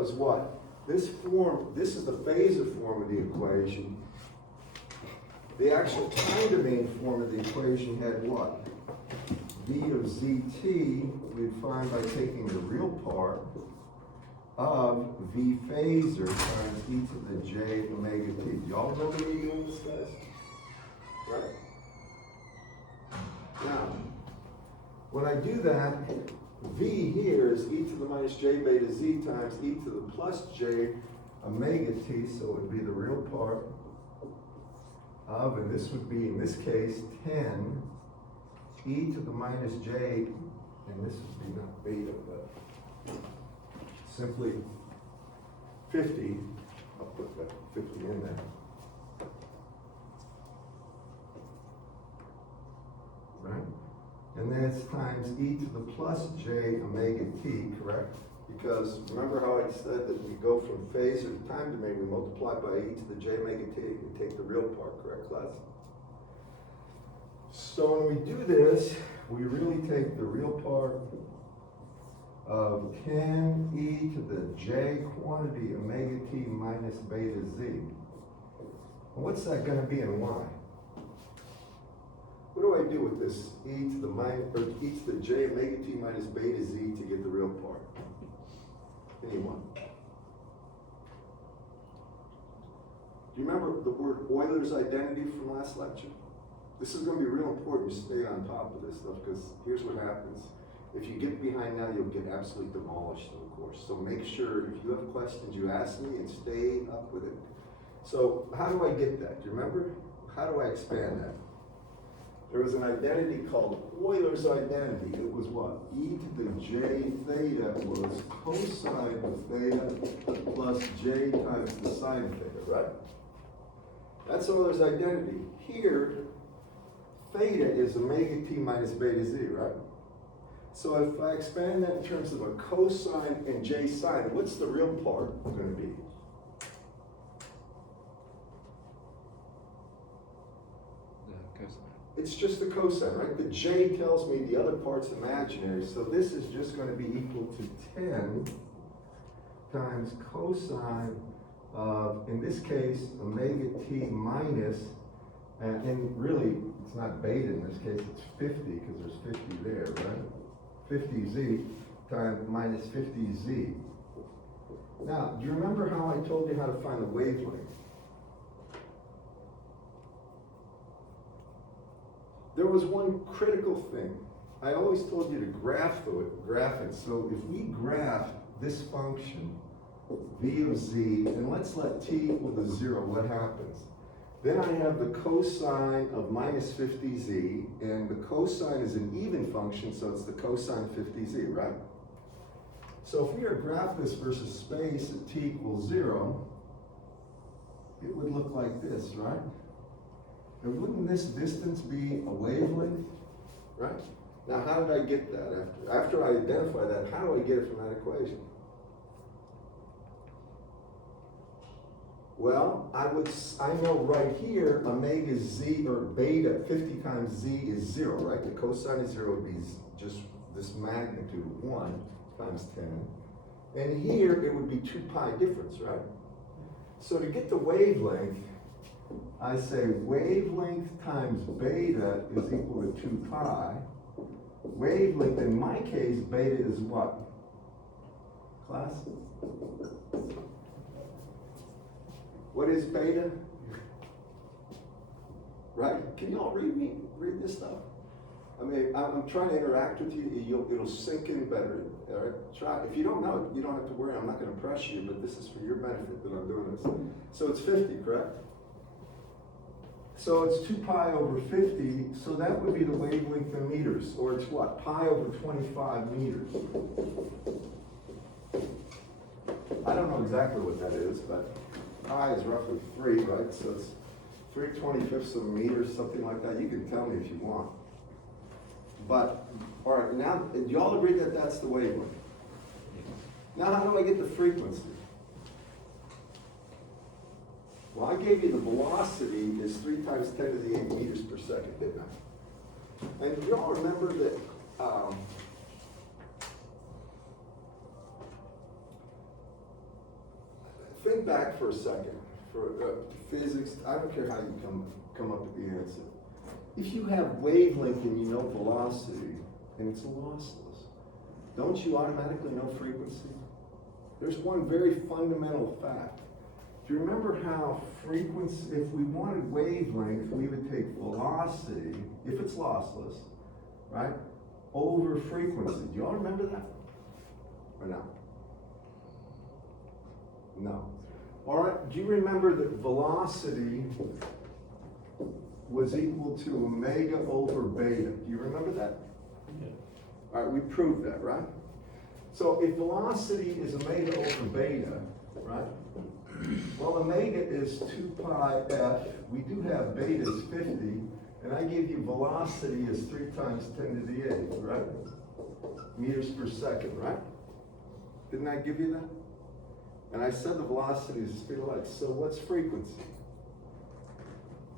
because what? This is the phasor form of the equation. The actual time domain form of the equation had what? V of zt we'd find by taking the real part of V phasor times e to the j omega t. Y'all remember me doing this, guys? Right? Now, when I do that, V here is e to the minus j beta z times e to the plus j omega t, so it would be the real part of, and this would be, in this case, 10 e to the minus j, and this would be not beta, but simply 50. I'll put that 50 in there. Right? And that's times e to the plus j omega t, correct? Because remember how I said that we go from phasor to time domain, we multiply by e to the j omega t, and take the real part, correct, class? So when we do this, we really take the real part of 10 e to the j quantity omega t minus beta z. And what's that going to be and why? What do I do with this e to the minus, or e to the j omega t minus beta z to get the real part? Anyone? Do you remember the word Euler's identity from last lecture? This is going to be real important to stay on top of this stuff, because here's what happens. If you get behind now, you'll get absolutely demolished in the course. So make sure if you have questions, you ask me and stay up with it. So how do I get that? Do you remember? How do I expand that? There was an identity called Euler's identity. It was what? E to the j theta was cosine of theta plus j times the sine of theta, right? That's Euler's identity. Here, theta is omega t minus beta z, right? So if I expand that in terms of a cosine and j sine, what's the real part going to be? It's just the cosine, right? The j tells me the other part's imaginary, so this is just going to be equal to 10 times cosine of, in this case, omega t minus, and really, it's not beta in this case, it's 50, because there's 50 there, right? 50z times minus 50z. Now, do you remember how I told you how to find the wavelength? There was one critical thing. I always told you to graph it. So if we graph this function, v of z, and let's let t equal to 0, what happens? Then I have the cosine of minus 50z, and the cosine is an even function, so it's the cosine 50z, right? So if we were to graph this versus space at t equals 0, it would look like this, right? And wouldn't this distance be a wavelength, right? Now, how did I get that? After I identify that, how do I get it from that equation? Well, I know right here, omega z, or beta, 50 times z is 0, right? The cosine of 0 would be just this magnitude, 1 times 10. And here, it would be 2 pi difference, right? So to get the wavelength, I say wavelength times beta is equal to 2 pi. Wavelength, in my case, beta is what? Class? What is beta? Right? Can you all read this stuff? I mean, I'm trying to interact with you. It'll sink in better. All right? Try. If you don't know it, you don't have to worry. I'm not going to press you, but this is for your benefit that I'm doing this. So it's 50, correct? So it's 2 pi over 50, so that would be the wavelength in meters, or it's what? Pi over 25 meters. I don't know exactly what that is, but pi is roughly 3, right? So it's 3/25 of a meter, something like that. You can tell me if you want. But, all right, now, do you all agree that that's the wavelength? Now, how do I get the frequency? Well, I gave you the velocity is 3 times 10 to the 8 meters per second, didn't I? And do you all remember that think back for a second. For physics, I don't care how you come up with the answer. If you have wavelength and you know velocity, and it's lossless, don't you automatically know frequency? There's one very fundamental fact. Do you remember how frequency, if we wanted wavelength, we would take velocity, if it's lossless, right, over frequency. Do you all remember that? Or no? No. All right, do you remember that velocity was equal to omega over beta? Do you remember that? Yeah. All right, we proved that, right? So if velocity is omega over beta, right? Well, omega is 2 pi f. We do have beta is 50, and I gave you velocity is 3 times 10 to the 8th, right? Meters per second, right? Didn't I give you that? And I said the velocity is the speed of light. So what's frequency?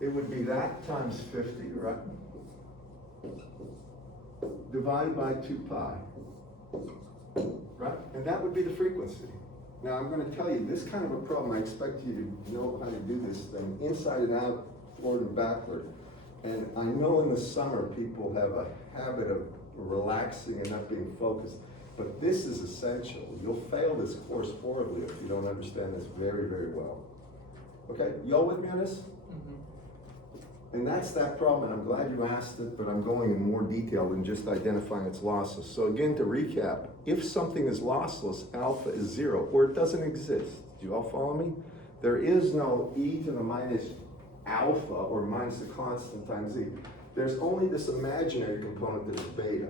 It would be that times 50, right? Divided by 2 pi, right? And that would be the frequency. Now I'm going to tell you this kind of a problem. I expect you to know how to do this thing inside and out, forward and backward. And I know in the summer people have a habit of relaxing and not being focused. But this is essential. You'll fail this course horribly if you don't understand this very, very well. Okay, y'all with me on this? Mm-hmm. And that's that problem, and I'm glad you asked it, but I'm going in more detail than just identifying its losses. So again, to recap, if something is lossless, alpha is 0, or it doesn't exist. Do you all follow me? There is no e to the minus alpha, or minus the constant times e. There's only this imaginary component that is beta.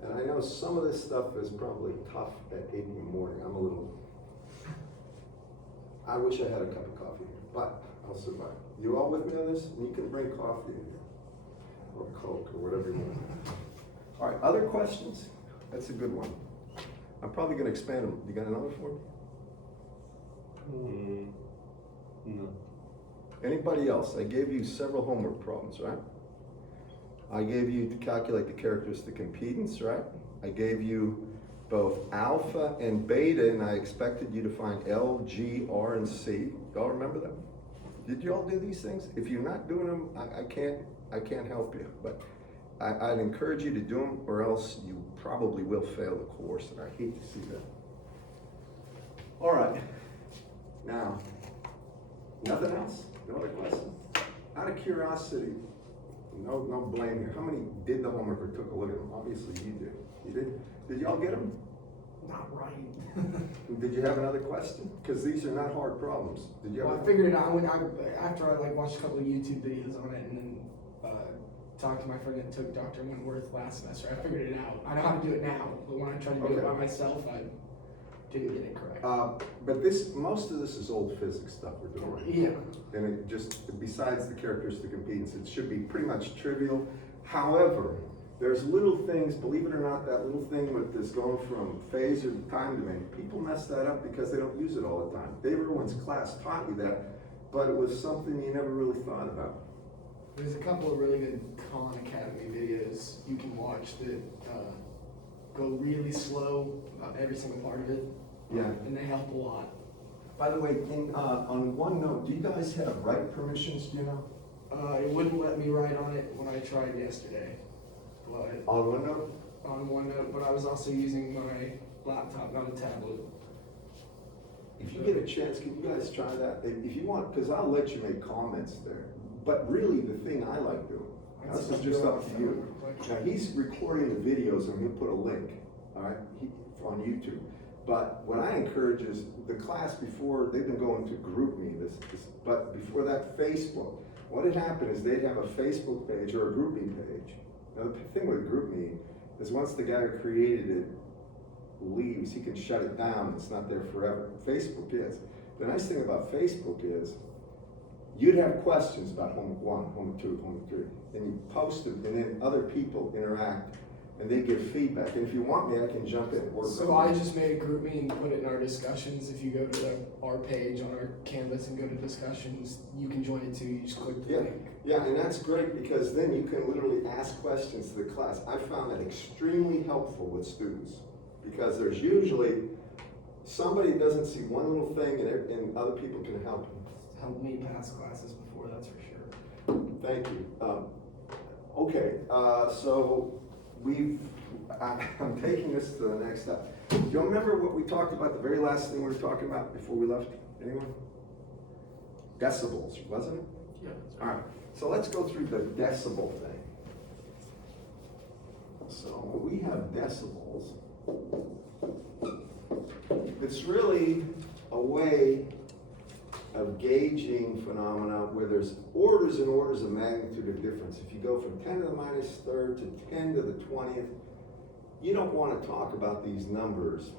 And I know some of this stuff is probably tough at 8 in the morning. I wish I had a cup of coffee here, but I'll survive. You all with me on this? And you can bring coffee in here, or Coke, or whatever you want. All right, other questions? That's a good one. I'm probably gonna expand them. You got another for me? No. Anybody else? I gave you several homework problems, right? I gave you to calculate the characteristic impedance, right? I gave you both alpha and beta, and I expected you to find L, G, R, and C. Y'all remember them? Did you all do these things? If you're not doing them, I can't help you. But I'd encourage you to do them, or else you probably will fail the course, and I hate to see that. All right. Now, nothing else? No other questions? Out of curiosity, no blame here. How many did the homework or took a look at them? Obviously you did. You did? Did y'all get them? Not right. Did you have another question? Because these are not hard problems. Did you have? Well, I figured it out after I watched a couple of YouTube videos on it and then talked to my friend that took Dr. Wentworth last semester. I figured it out. I know how to do it now, but when I tried to do it by myself, I didn't get it correct. But most of this is old physics stuff we're doing. Yeah. And it just, besides the characteristic impedance, it should be pretty much trivial. However, there's little things, believe it or not, that little thing with this going from phasor to time domain, people mess that up because they don't use it all the time. Dave Irwin's class taught you that, but it was something you never really thought about. There's a couple of really good Khan Academy videos you can watch that go really slow about every single part of it. Yeah. And they help a lot. By the way, on one note, do you guys have write permissions, do you know? It wouldn't let me write on it when I tried yesterday. But On OneNote? on OneNote, but I was also using my laptop, not a tablet. If you get a chance, can you guys try that? If you want, because I'll let you make comments there. But really, the thing I like doing, this is just up to you. Now, he's recording the videos and he'll put a link, all right, on YouTube. But what I encourage is the class before, they've been going to GroupMe, but before that, Facebook. What had happened is they'd have a Facebook page or a GroupMe page. Now, the thing with GroupMe is once the guy who created it leaves, he can shut it down. It's not there forever. Facebook is. The nice thing about Facebook is you'd have questions about homework 1, homework 2, homework 3, and you post them, and then other people interact, and they give feedback. And if you want me, I can jump in. So I just made a group me and put it in our discussions. If you go to our page on our Canvas and go to discussions, you can join it too. You just click the link. Yeah, and that's great because then you can literally ask questions to the class. I found that extremely helpful with students because there's usually somebody doesn't see one little thing and other people can help you. Helped me pass classes before, that's for sure. Thank you. Okay, so I'm taking this to the next step. Do you remember what we talked about, the very last thing we were talking about before we left? Anyone? Decibels, wasn't it? Yeah. All right, so let's go through the decibel thing. So we have decibels. It's really a way of gauging phenomena where there's orders and orders of magnitude of difference. If you go from 10 to the minus third to 10 to the 20th, you don't want to talk about these numbers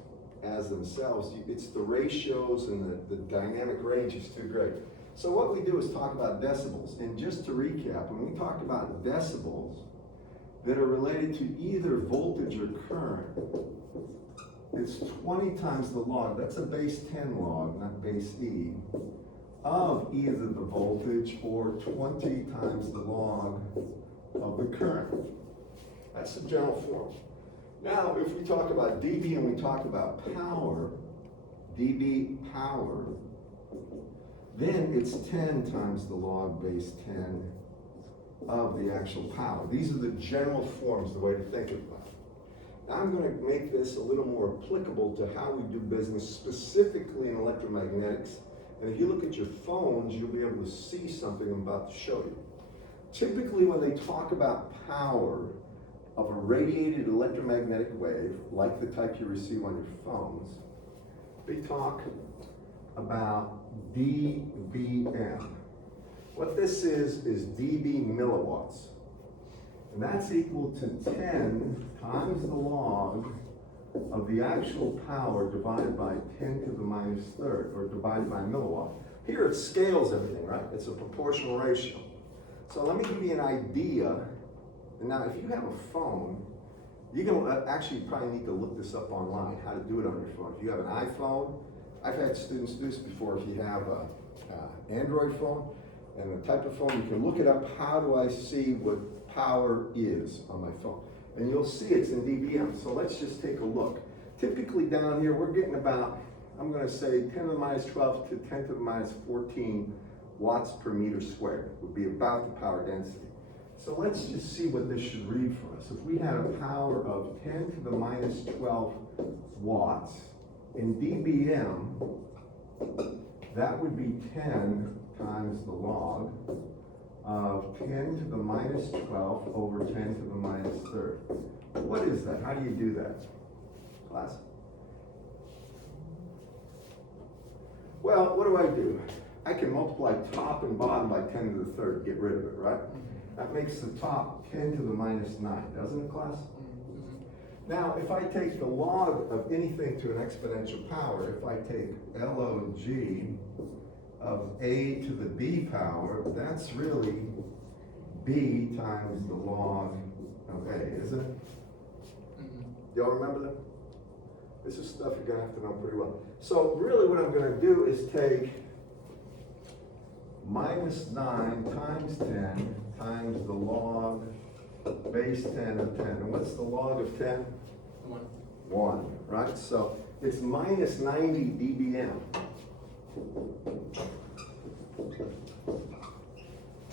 as themselves. It's the ratios and the dynamic range is too great. So what we do is talk about decibels. And just to recap, when we talk about decibels that are related to either voltage or current, it's 20 times the log, that's a base 10 log, not base E, of either the voltage or 20 times the log of the current. That's the general form. Now, if we talk about dB and we talk about power, dB power, then it's 10 times the log base 10 of the actual power. These are the general forms, the way to think about it. Now I'm going to make this a little more applicable to how we do business, specifically in electromagnetics. And if you look at your phones, you'll be able to see something I'm about to show you. Typically, when they talk about power of a radiated electromagnetic wave, like the type you receive on your phones, they talk about dBm. What this is dB milliwatts. And that's equal to 10 times the log of the actual power divided by 10 to the minus third, or divided by milliwatt. Here it scales everything, right? It's a proportional ratio. So let me give you an idea. And now if you have a phone, you're gonna actually probably need to look this up online, how to do it on your phone. If you have an iPhone, I've had students do this before. If you have a Android phone and the type of phone, you can look it up. How do I see what power is on my phone? And you'll see it's in dBm. So let's just take a look. Typically down here, we're getting about, I'm gonna say 10 to the minus 12 to 10 to the minus 14 watts per meter squared would be about the power density. So let's just see what this should read for us. If we had a power of 10 to the minus 12 watts in dBm, that would be 10 times the log of 10 to the minus 12 over 10 to the minus third. What is that? How do you do that, class? Well, what do? I can multiply top and bottom by 10 to the third, get rid of it, right? That makes the top 10 to the minus 9, doesn't it, class? Now, if I take the log of anything to an exponential power, if I take log of a to the b power, that's really b times the log of a, isn't it? Y'all remember that? This is stuff you're gonna have to know pretty well. So really what I'm gonna do is take minus 9 times 10 times the log base 10 of 10. And what's the log of 10? 1. 1, right? So it's minus 90 dBm,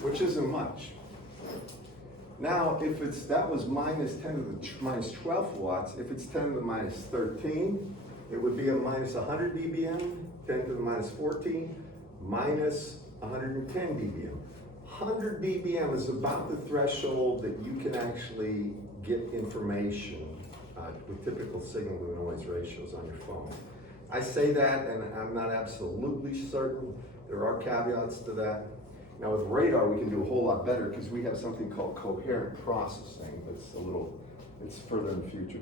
which isn't much. Now, if that was minus 10 to the minus 12 watts, if it's 10 to the minus 13, it would be a minus 100 dBm, 10 to the minus 14, minus 110 dBm. 100 dBm is about the threshold that you can actually get information with typical signal to noise ratios on your phone. I say that, and I'm not absolutely certain. There are caveats to that. Now with radar, we can do a whole lot better because we have something called coherent processing. It's further in the future.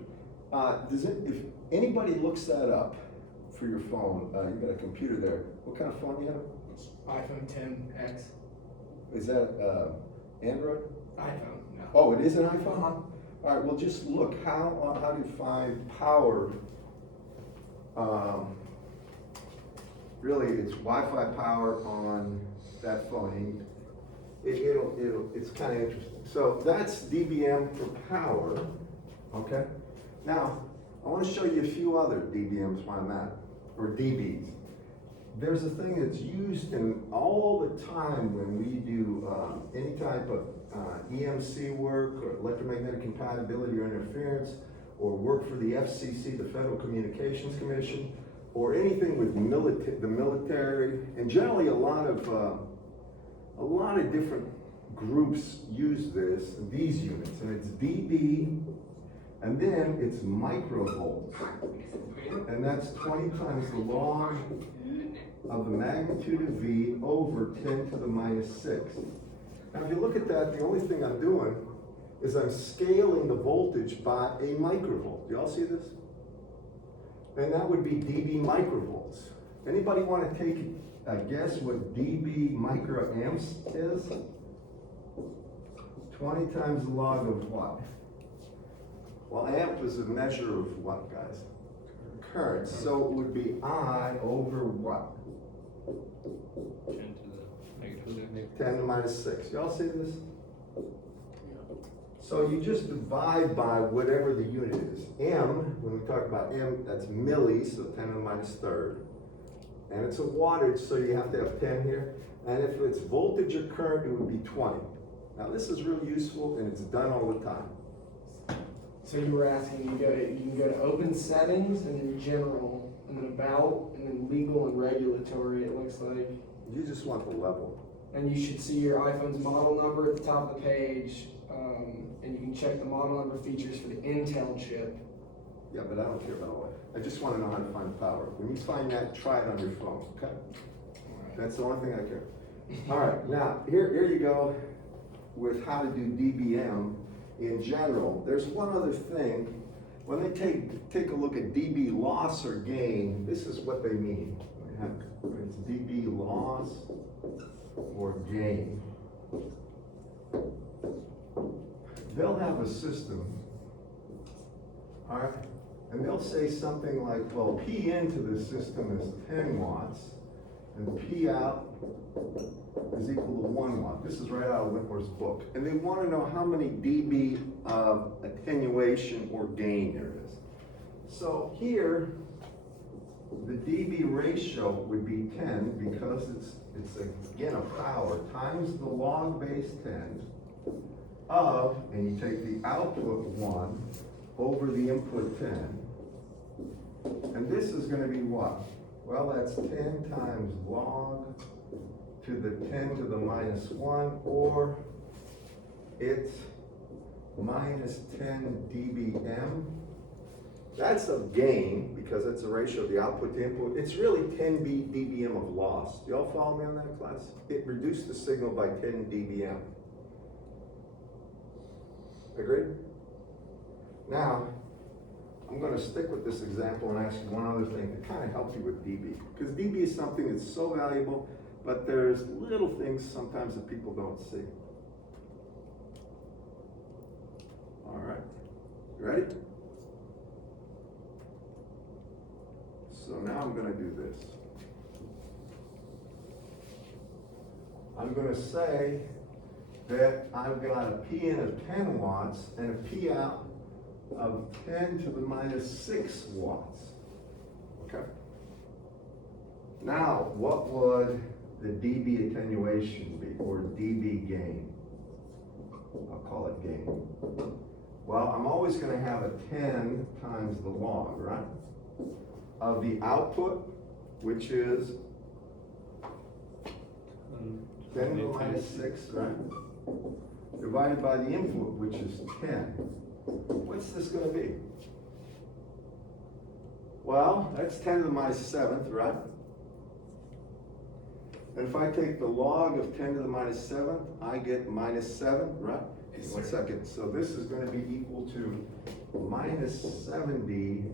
If anybody looks that up for your phone, you got a computer there. What kind of phone do you have? iPhone 10X. Is that Android? iPhone, no. Oh, it is an iPhone? Uh-huh. All right, well, just look, how do you find power? Really, it's Wi-Fi power on that phone. It's kind of interesting. So that's dBm for power, okay? Now, I want to show you a few other dBms while I'm at it. or dBs. There's a thing that's used in all the time when we do any type of EMC work or electromagnetic compatibility or interference, or work for the FCC, the Federal Communications Commission, or anything with the military, and generally a lot of different groups use these units, and it's dB, and then it's microvolts, and that's 20 times the log of the magnitude of V over 10 to the minus 6. Now, if you look at that, the only thing I'm doing is I'm scaling the voltage by a microvolt. Do y'all see this? And that would be dB microvolts. Anybody want to take a guess what dB microamps is? 20 times the log of what? Well, amp is a measure of what, guys? Current. So it would be I over what? 10 to the minus 6. Y'all see this? So you just divide by whatever the unit is. M, when we talk about M, that's milli, so 10 to the minus third. And it's a wattage, so you have to have 10 here. And if it's voltage or current, it would be 20. Now this is really useful and it's done all the time. So you were asking, you can go to open settings and then general, and then about, and then legal and regulatory, it looks like. You just want the level. And you should see your iPhone's model number at the top of the page, and you can check the model number features for the Intel chip. Yeah, but I don't care about all that. I just want to know how to find power. When you find that, try it on your phone, okay? That's the only thing I care. All right, now, here you go with how to do dBm in general. There's one other thing. When they take a look at dB loss or gain, this is what they mean. It's dB loss or gain. They'll have a system, all right, and they'll say something like, well, P into the system is 10 watts, and P out is equal to 1 watt. This is right out of Whitmore's book. And they want to know how many dB of attenuation or gain there is. So here, the dB ratio would be 10 because it's again a power times the log base 10 of, and you take the output 1 over the input 10. And this is going to be what? Well, that's 10 times log to the 10 to the minus 1, or it's minus 10 dBm. That's a gain because it's a ratio of the output to input. It's really 10 dBm of loss. Do y'all follow me on that, class? It reduced the signal by 10 dBm. Agreed? Now, I'm going to stick with this example and ask you one other thing to kind of help you with dB. Because dB is something that's so valuable, but there's little things sometimes that people don't see. All right, you ready? So now I'm going to do this. I'm going to say that I've got a P in of 10 watts and a P out of 10 to the minus 6 watts. Okay? Now, what would the dB attenuation be, or dB gain? I'll call it gain. Well, I'm always going to have a 10 times the log, right? Of the output, which is 10 to the minus 6, right? Divided by the input, which is 10. What's this going to be? Well, that's 10 to the minus 7th, right? And if I take the log of 10 to the minus 7th, I get minus 7, right? Yes, One sir. second. So this is going to be equal to minus 70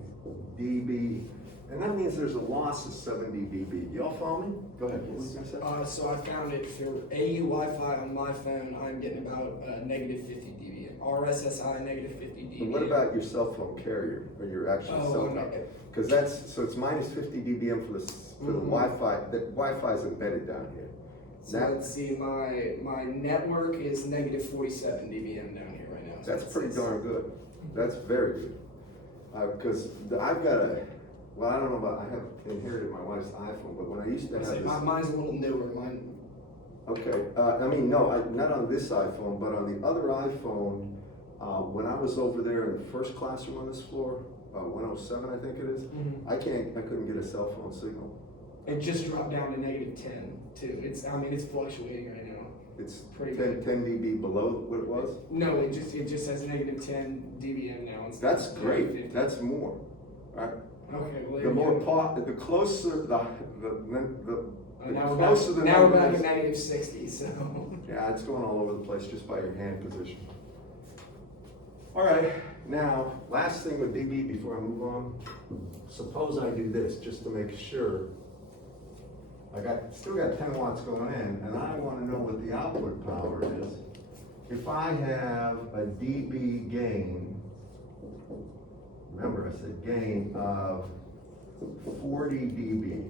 dB. And that means there's a loss of 70 dB. Y'all follow me? Go ahead. What was you going to say? So I found it for AU Wi-Fi on my phone. I'm getting about negative 50 dB. RSSI negative 50 dB. And what about your cell phone carrier or your actual cell phone? Okay. Because that's, so it's minus 50 dBm for the Wi-Fi. The Wi-Fi is embedded down here. So let's see, my network is negative 47 dBm down here right now. So That's pretty darn good. That's very good. Because I've got well, I don't know about, I have inherited my wife's iPhone, but when I used to I have say this. mine's a little newer. Mine. Okay, I mean, no, not on this iPhone, but on the other iPhone, when I was over there in the first classroom on this floor, 107 I think it is, I couldn't get a cell phone signal. It just dropped down to -10 too. It's fluctuating right now. It's Pretty 10 dB below what it was. No, it just says -10 dBm now. Instead That's of great, 50. that's more. Right? Okay, well, The there you more go. the closer, the Now closer the now we're number back is. at -60. So. Yeah, it's going all over the place just by your hand position. All right, now, last thing with dB before I move on. Suppose I do this just to make sure. Still got 10 watts going in, and I want to know what the output power is. If I have a dB gain, remember I said gain of 40 dB.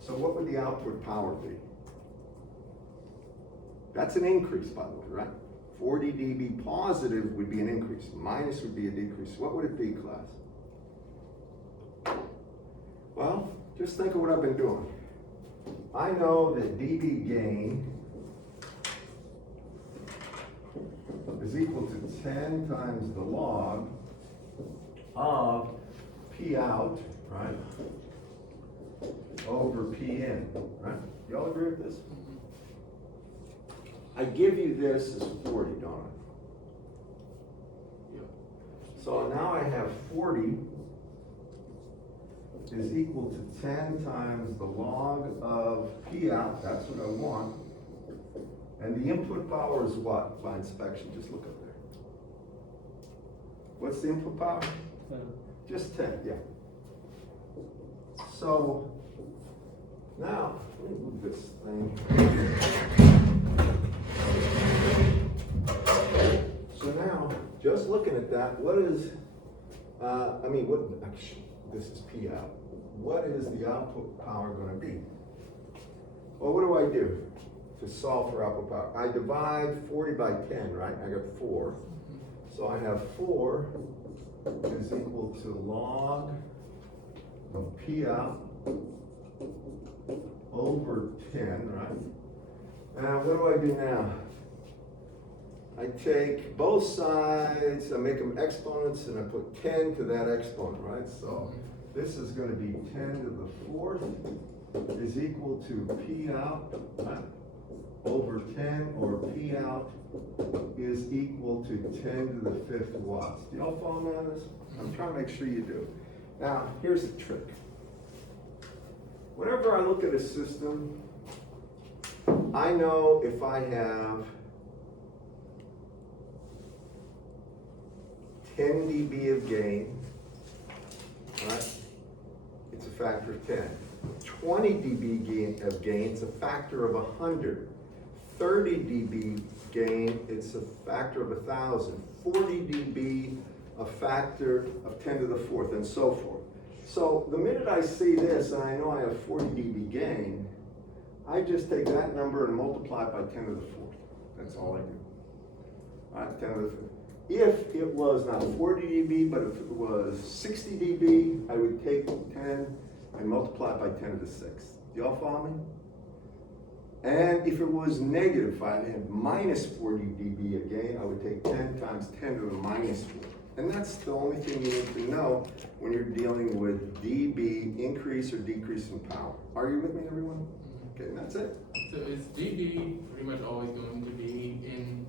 So what would the output power be? That's an increase, by the way, right? 40 dB positive would be an increase, minus would be a decrease. What would it be, class? Well, just think of what I've been doing. I know that dB gain is equal to 10 times the log of P out, right, over P in, right? Y'all agree with this? I give you this as 40, don't I? Yep. So now I have 40 is equal to 10 times the log of P out, that's what I want. And the input power is what by inspection? Just look up there. What's the input power? Just 10, yeah. So now, let me move this thing. So now, just looking at that, what is, this is P out. What is the output power going to be? Well, what do I do to solve for output power? I divide 40 by 10, right? I got 4. So I have 4 is equal to log of P out over 10, right? Now, what do I do now? I take both sides, I make them exponents, and I put 10 to that exponent, right? So this is going to be 10 to the 4th is equal to P out, right, over 10, or P out is equal to 10 to the 5th watts. Do y'all follow me on this? I'm trying to make sure you do. Now, here's the trick. Whenever I look at a system, I know if I have 10 dB of gain, right? It's a factor of 10. 20 dB of gain, it's a factor of 100. 30 dB gain, it's a factor of 1,000. 40 dB, a factor of 10 to the 4th, and so forth. So the minute I see this and I know I have 40 dB gain, I just take that number and multiply it by 10 to the 4th. That's all I do. All right, 10 to the 5th. If it was not 40 dB, but if it was 60 dB, I would take 10 and multiply it by 10 to the 6th. Do y'all follow me? And if it was negative, if I had minus 40 dB of gain, I would take 10 times 10 to the minus 4. And that's the only thing you need to know when you're dealing with dB increase or decrease in power. Are you with me, everyone? Okay, and that's it. So is dB pretty much always going to be in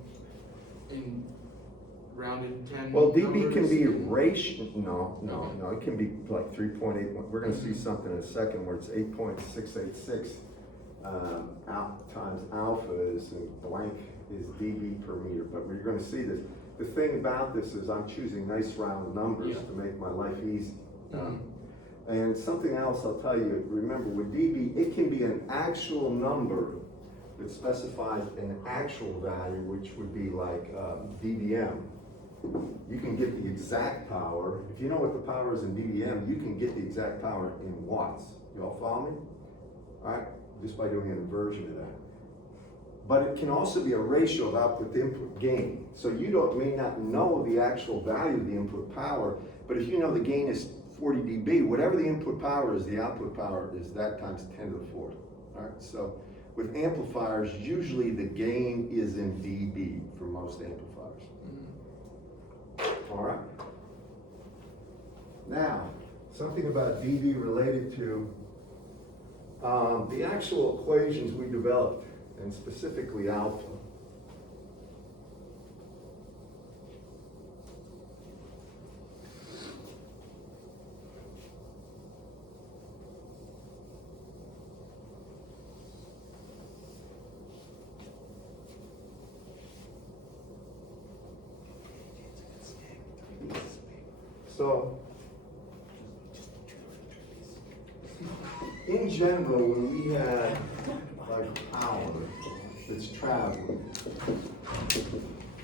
rounded 10? Well, dB can numbers? be ratio, no, it can be like 3.8. We're gonna see something in a second where it's 8.686 times alpha is, and blank is dB per meter, but we're gonna see this. The thing about this is I'm choosing nice round numbers to make my life easy. And something else I'll tell you, remember with dB, it can be an actual number that specifies an actual value, which would be like dBm. You can get the exact power. If you know what the power is in dBm, you can get the exact power in watts. Y'all follow me? All right, just by doing an inversion of that. But it can also be a ratio of output to input gain. So you may not know the actual value of the input power, but if you know the gain is 40 dB, whatever the input power is, the output power is that times 10 to the fourth. All right, so with amplifiers, usually the gain is in dB for most amplifiers. All right. Now, something about dB related to the actual equations we developed, and specifically alpha. So, in general, when we had like power that's traveling,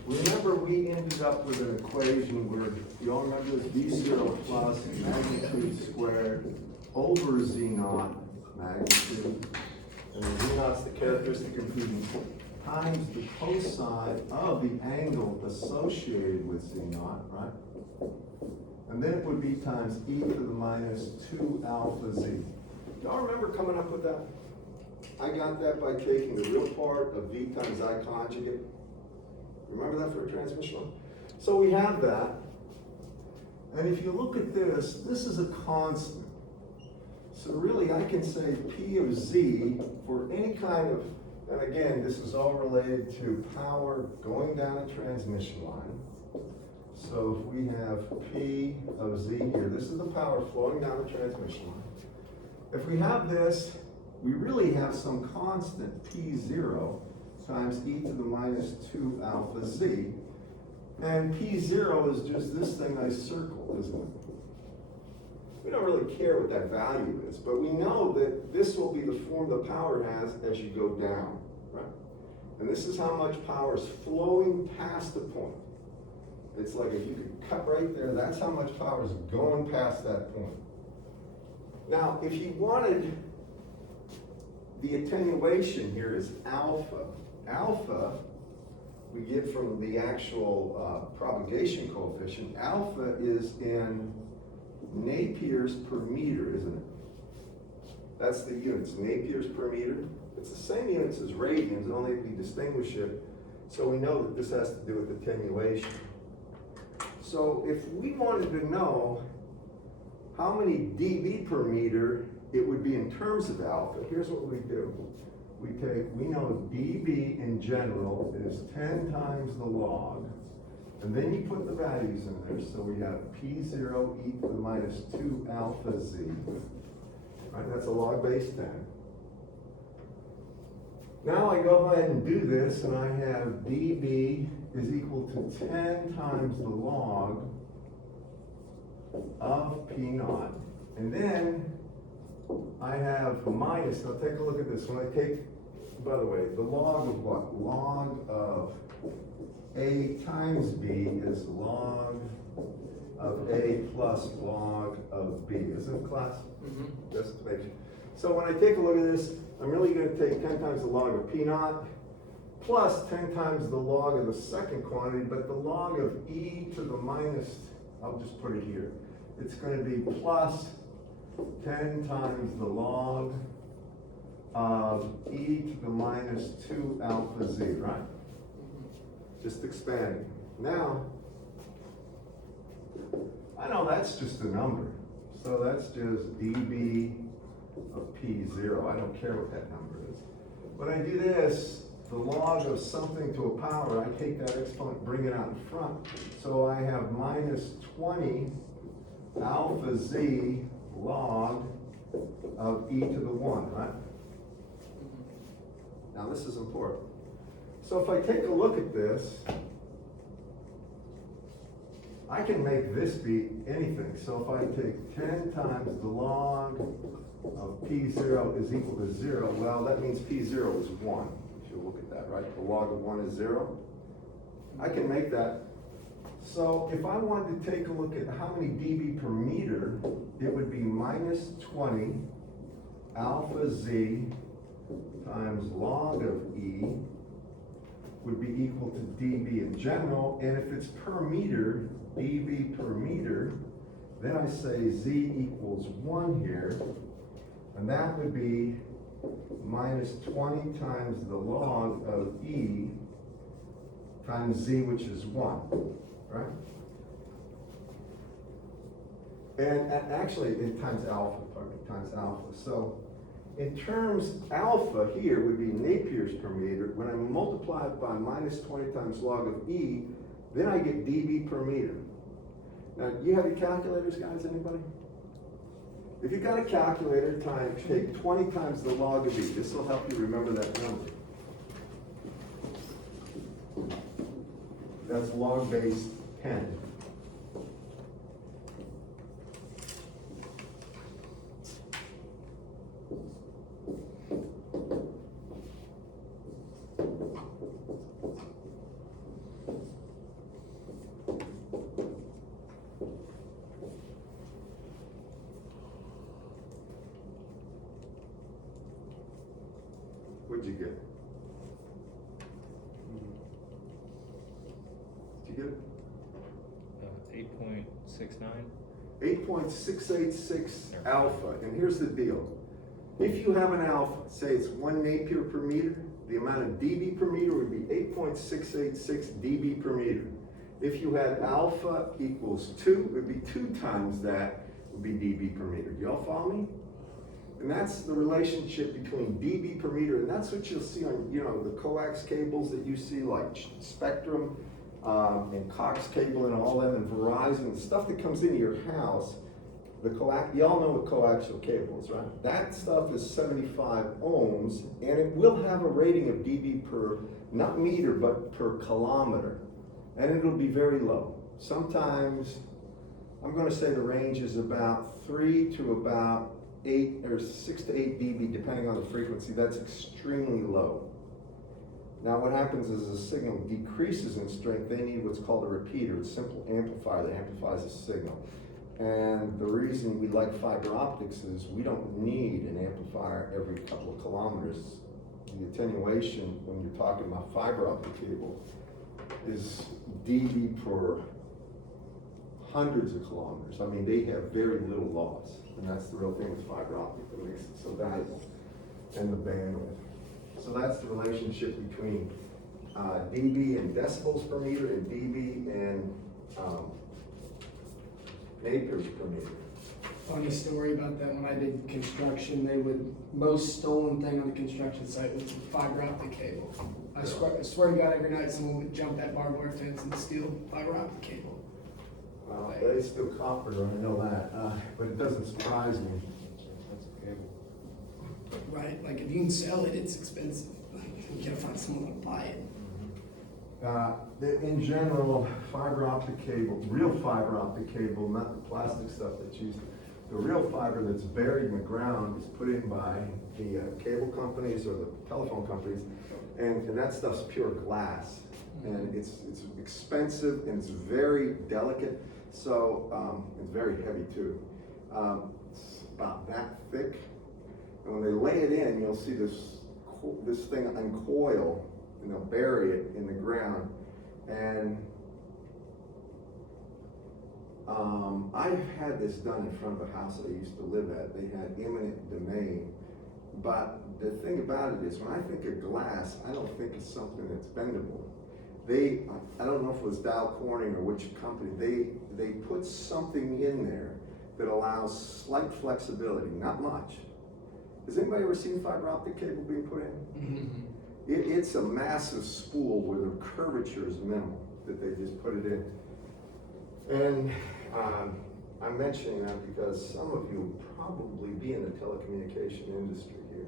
remember we ended up with an equation where, you all remember this, V0 plus magnitude squared over Z naught magnitude, and the Z naught's the characteristic impedance, times the cosine of the angle associated with Z naught, right? And then it would be times e to the minus 2 alpha z. Y'all remember coming up with that? I got that by taking the real part of v times I conjugate. Remember that for a transmission line? So we have that. And if you look at this, this is a constant. So really I can say P of z for any kind of, and again, this is all related to power going down a transmission line. So if we have P of Z here, this is the power flowing down the transmission line. If we have this, we really have some constant P0 times e to the minus 2 alpha Z. And P0 is just this thing I circled, isn't it? We don't really care what that value is, but we know that this will be the form the power has as you go down, right? And this is how much power is flowing past the point. It's like if you could cut right there, that's how much power is going past that point. Now, if you wanted, the attenuation here is alpha. Alpha, we get from the actual propagation coefficient. Alpha is in Napiers per meter, isn't it? That's the units, Napiers per meter. It's the same units as radians, only we distinguish it. So we know that this has to do with attenuation. So if we wanted to know how many dB per meter it would be in terms of alpha, here's what we do. We know dB in general is 10 times the log, and then you put the values in there. So we have P0 e to the minus 2 alpha Z, right? That's a log base 10. Now I go ahead and do this, and I have dB is equal to 10 times the log of P naught. And then I have minus, now take a look at this. When I take, by the way, the log of what? Log of A times B is log of A plus log of B. Isn't it, class? Mm-hmm. Just to make sure. So when I take a look at this, I'm really going to take 10 times the log of P naught plus 10 times the log of the second quantity, but the log of e to the minus, I'll just put it here. It's going to be plus 10 times the log of e to the minus 2 alpha z, right? Just expanding. Now, I know that's just a number. So that's just dB of P0. I don't care what that number is. When I do this, the log of something to a power, I take that exponent, bring it out in front. So I have minus 20 alpha z log of e to the 1, right? Now this is important. So if I take a look at this, I can make this be anything. So if I take 10 times the log of P0 is equal to 0, well, that means P0 is 1. If you look at that, right? The log of 1 is 0. I can make that. So if I wanted to take a look at how many dB per meter, it would be minus 20 alpha z times log of e would be equal to dB in general, and if it's per meter, dB per meter Then I say Z equals 1 here, and that would be minus 20 times the log of E times Z, which is 1, right? And actually, it times alpha, pardon me, times alpha. So in terms, alpha here would be Napier's per meter. When I multiply it by minus 20 times log of E, then I get dB per meter. Now, do you have your calculators, guys, anybody? If you've got a calculator, take 20 times the log of E. This will help you remember that number. That's log base 10. What'd you get? Did you get it? 8.69. 8.686 alpha, and here's the deal. If you have an alpha, say it's 1 Napier per meter, the amount of dB per meter would be 8.686 dB per meter. If you had alpha equals 2, it would be 2 times that would be dB per meter. Do y'all follow me? And that's the relationship between dB per meter, and that's what you'll see on, the coax cables that you see, like Spectrum, and Cox Cable and all them, and Verizon, the stuff that comes into your house. Y'all know what coaxial cable is, right? That stuff is 75 ohms, and it will have a rating of dB per, not meter, but per kilometer. And it'll be very low. Sometimes, I'm gonna say the range is about 3 to about 8 or 6 to 8 dB, depending on the frequency. That's extremely low. Now what happens is the signal decreases in strength. They need what's called a repeater, a simple amplifier that amplifies the signal. And the reason we like fiber optics is we don't need an amplifier every couple of kilometers. The attenuation, when you're talking about fiber optic cable, is dB per hundreds of kilometers. I mean, they have very little loss. And that's the real thing with fiber optic that makes it so valuable, and the bandwidth. So that's the relationship between dB and decibels per meter and dB and Napiers per meter. Funny story about that, when I did construction, most stolen thing on the construction site was fiber optic cable. I swear to God, every night someone would jump that barbed wire fence and steal fiber optic cable. They still copper, I know that, but it doesn't surprise me. That's cable. Right, like if you can sell it, it's expensive. You gotta find someone to buy it. In general, fiber optic cable, real fiber optic cable, not the plastic stuff that's used, the real fiber that's buried in the ground is put in by the cable companies or the telephone companies, and that stuff's pure glass. And it's expensive and it's very delicate, so it's very heavy too. It's about that thick, and when they lay it in, you'll see this thing uncoil, and they'll bury it in the ground. And I've had this done in front of a house that I used to live at. They had eminent domain. But the thing about it is, when I think of glass, I don't think of something that's bendable. I don't know if it was Dow Corning or which company, they put something in there that allows slight flexibility, not much. Has anybody ever seen fiber optic cable being put in? Mm-hmm. It's a massive spool where the curvature is minimal, that they just put it in. And I'm mentioning that because some of you will probably be in the telecommunication industry here.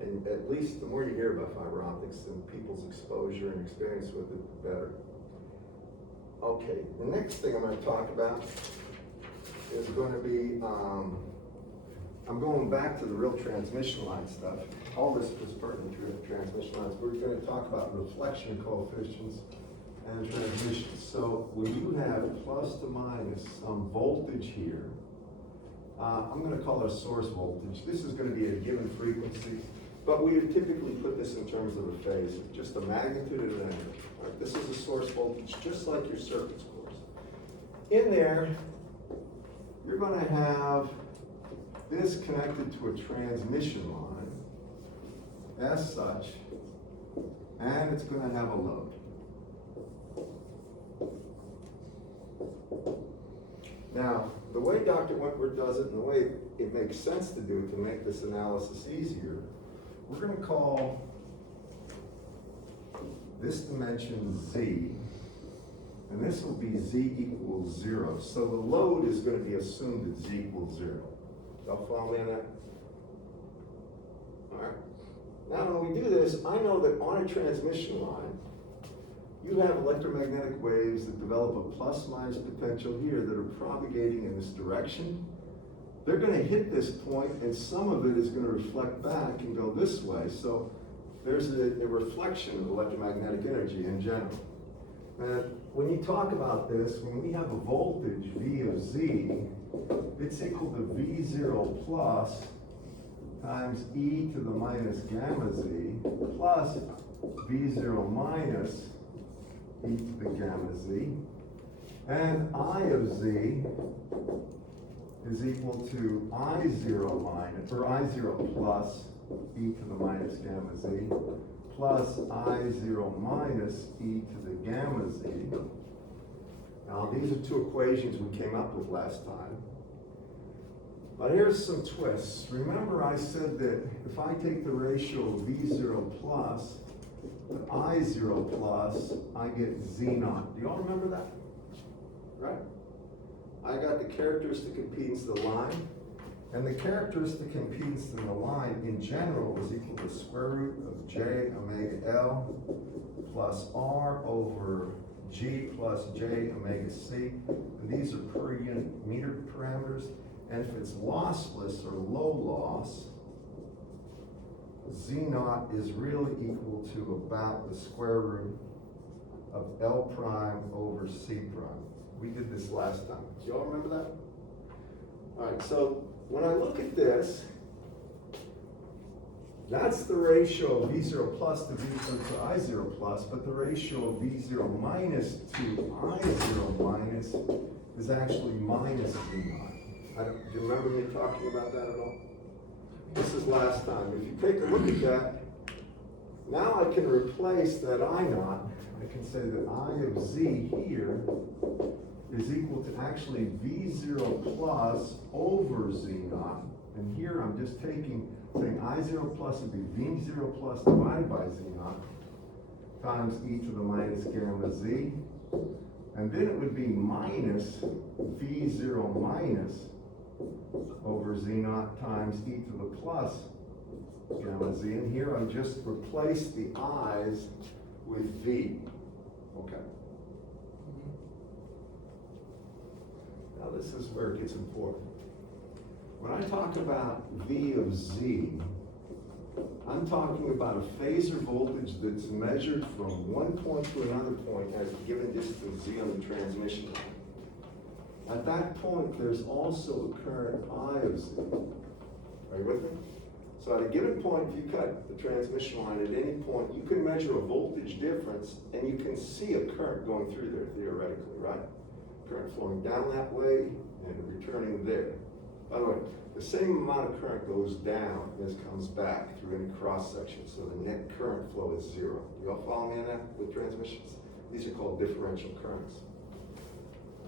And at least the more you hear about fiber optics and people's exposure and experience with it, the better. Okay, the next thing I'm going to talk about is going to be, I'm going back to the real transmission line stuff. All this was pertinent to transmission lines. We're going to talk about reflection coefficients and transmission. So when you have plus to minus some voltage here, I'm going to call it a source voltage. This is going to be a given frequency, but we would typically put this in terms of a phase, just the magnitude of an angle. Right? This is a source voltage, just like your circuit scores. In there, you're gonna have this connected to a transmission line as such, and it's gonna have a load. Now, the way Dr. Wentworth does it, and the way it makes sense to do it to make this analysis easier, we're gonna call this dimension Z, and this will be Z equals 0. So the load is gonna be assumed at Z equals 0. Y'all follow me on that? All right. Now, when we do this, I know that on a transmission line, you have electromagnetic waves that develop a plus minus potential here that are propagating in this direction. They're gonna hit this point, and some of it is gonna reflect back and go this way. So there's a reflection of electromagnetic energy in general. And when you talk about this, when we have a voltage V of Z, it's equal to V0 plus times e to the minus gamma Z plus V0 minus e to the gamma Z. And I of Z is equal to I0 minus, or I0 plus e to the minus gamma Z plus I0 minus e to the gamma Z. Now, these are two equations we came up with last time. But here's some twists. Remember I said that if I take the ratio of V0 plus to I0 plus, I get Z0. Do y'all remember that? Right? I got the characteristic impedance of the line, and the characteristic impedance in the line in general is equal to square root of J omega L plus R over G plus J omega C. And these are per unit meter parameters. And if it's lossless or low loss, Z0 is really equal to about the square root of L prime over C prime. We did this last time. Do y'all remember that? All right, so when I look at this, that's the ratio of V0 plus to I0 plus, but the ratio of V0 minus to I0 minus is actually minus Z0. Do you remember me talking about that at all? This is last time. If you take a look at that, now I can replace that I0. I can say that I of Z here is equal to actually V0 plus over Z0. And here I'm just saying I0 plus would be V0 plus divided by Z0 times e to the minus gamma Z. And then it would be minus V0 minus over Z0 times e to the plus gamma Z. And here I've just replaced the i's with V. Okay. Now this is where it gets important. When I talk about V of Z, I'm talking about a phasor voltage that's measured from one point to another point at a given distance Z on the transmission line. At that point, there's also a current I of Z. Are you with me? So at a given point, if you cut the transmission line at any point, you can measure a voltage difference and you can see a current going through there, theoretically, right? Current flowing down that way and returning there. By the way, the same amount of current goes down as comes back through any cross section, so the net current flow is 0. You all follow me on that with transmissions? These are called differential currents.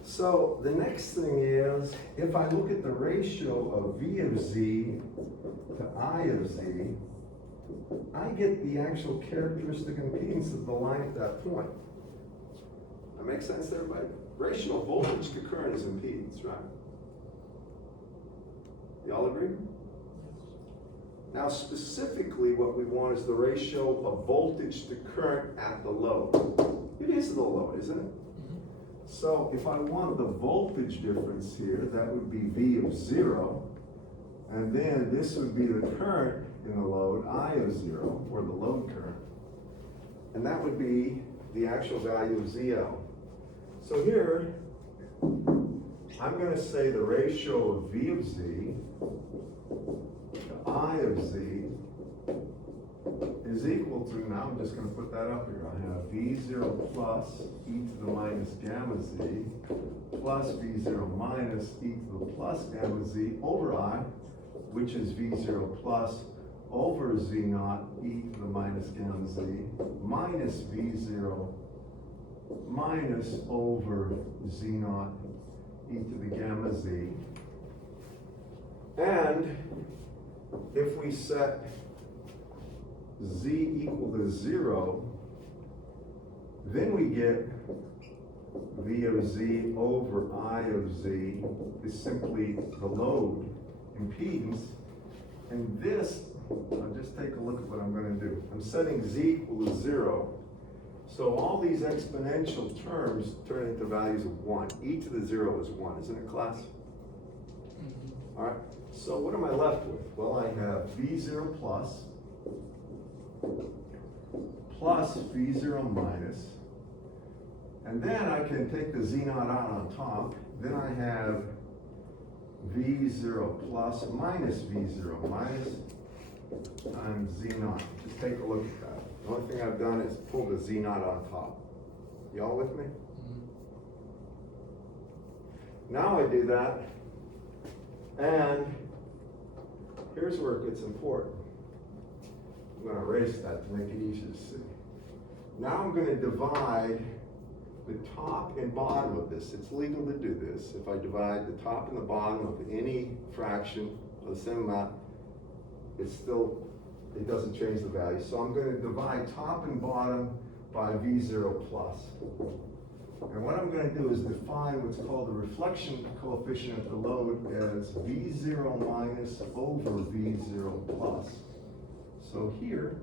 So the next thing is, if I look at the ratio of V of Z to I of Z, I get the actual characteristic impedance of the line at that point. That makes sense to everybody? Ratio of voltage to current is impedance, right? Y'all agree? Now specifically what we want is the ratio of voltage to current at the load. It is the load, isn't it? So if I want the voltage difference here, that would be V of 0, and then this would be the current in the load, I of 0, or the load current, and that would be the actual value of ZL. So here, I'm going to say the ratio of V of Z to I of Z is equal to, now now I'm just gonna put that up here. I have V0 plus e to the minus gamma z plus V0 minus e to the plus gamma z over I, which is V0 plus over Z naught e to the minus gamma z minus V0 minus over Z naught e to the gamma z. And if we set z equal to 0, then we get V of z over I of z is simply the load impedance. And this, just take a look at what I'm gonna do. I'm setting z equal to 0. So all these exponential terms turn into values of 1. E to the 0 is 1, isn't it, class? All right, so what am I left with? Well, I have V0 plus V0 minus, and then I can take the Z naught out on top. Then I have V0 plus minus V0 minus times Z naught. Just take a look at that. The only thing I've done is pull the Z naught on top. Y'all with me? Now I do that, and here's where it gets important. I'm gonna erase that to make it easier to see. Now I'm gonna divide the top and bottom of this. It's legal to do this. If I divide the top and the bottom of any fraction of the same amount, it doesn't change the value. So I'm gonna divide top and bottom by V0 plus. And what I'm gonna do is define what's called the reflection coefficient of the load as V0 minus over V0 plus. So here,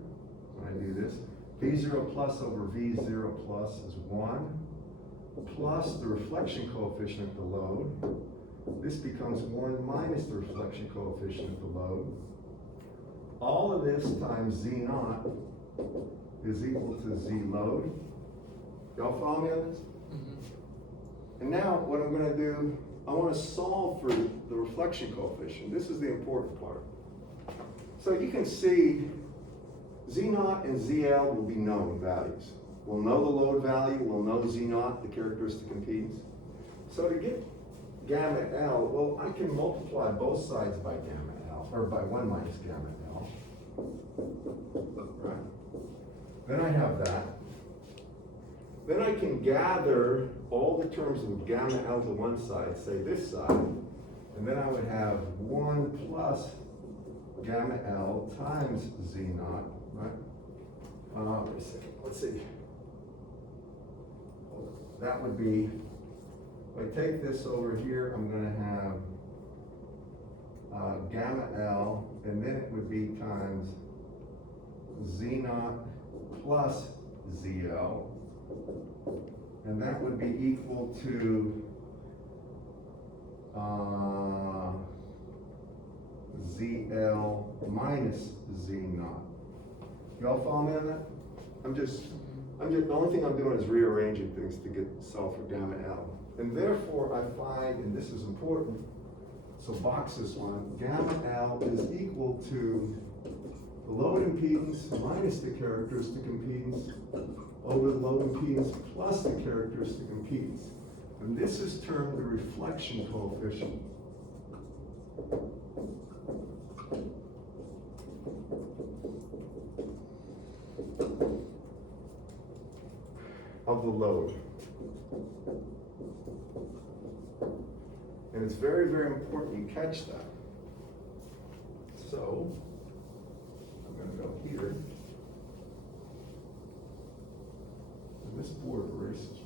when I do this, V0 plus over V0 plus is 1, plus the reflection coefficient of the load. This becomes 1 minus the reflection coefficient of the load. All of this times Z naught is equal to Z load. Y'all follow me on this? And now what I'm gonna do, I wanna solve for the reflection coefficient. This is the important part. So you can see Z naught and ZL will be known values. We'll know the load value, we'll know Z naught, the characteristic impedance. So to get gamma L, well, I can multiply both sides by gamma L, or by 1 minus gamma L. Right? Then I have that. Then I can gather all the terms of gamma L to one side, say this side, and then I would have 1 plus gamma L times Z naught, right? Wait a second, let's see. That would be, if I take this over here, I'm gonna have gamma L, and then it would be times Z naught plus ZL, and that would be equal to ZL minus Z naught. Y'all follow me on that? the only thing I'm doing is rearranging things to get solve for gamma L. And therefore I find, and this is important, so box this one, gamma L is equal to the load impedance minus the characteristic impedance over the load impedance plus the characteristic impedance. And this is termed the reflection coefficient. Of the load. And it's very, very important you catch that. So, I'm going to go here. And this board erases.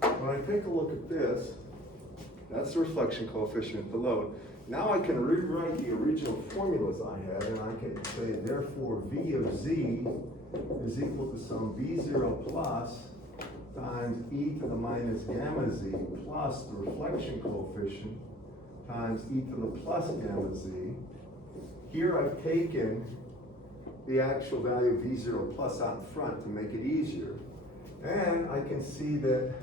When I take a look at this, that's the reflection coefficient of the load. Now I can rewrite the original formulas I had, and I can say, therefore, V of Z is equal to some V0 plus times e to the minus gamma z plus the reflection coefficient times e to the plus gamma z. Here I've taken the actual value of V0 plus out in front to make it easier. And I can see that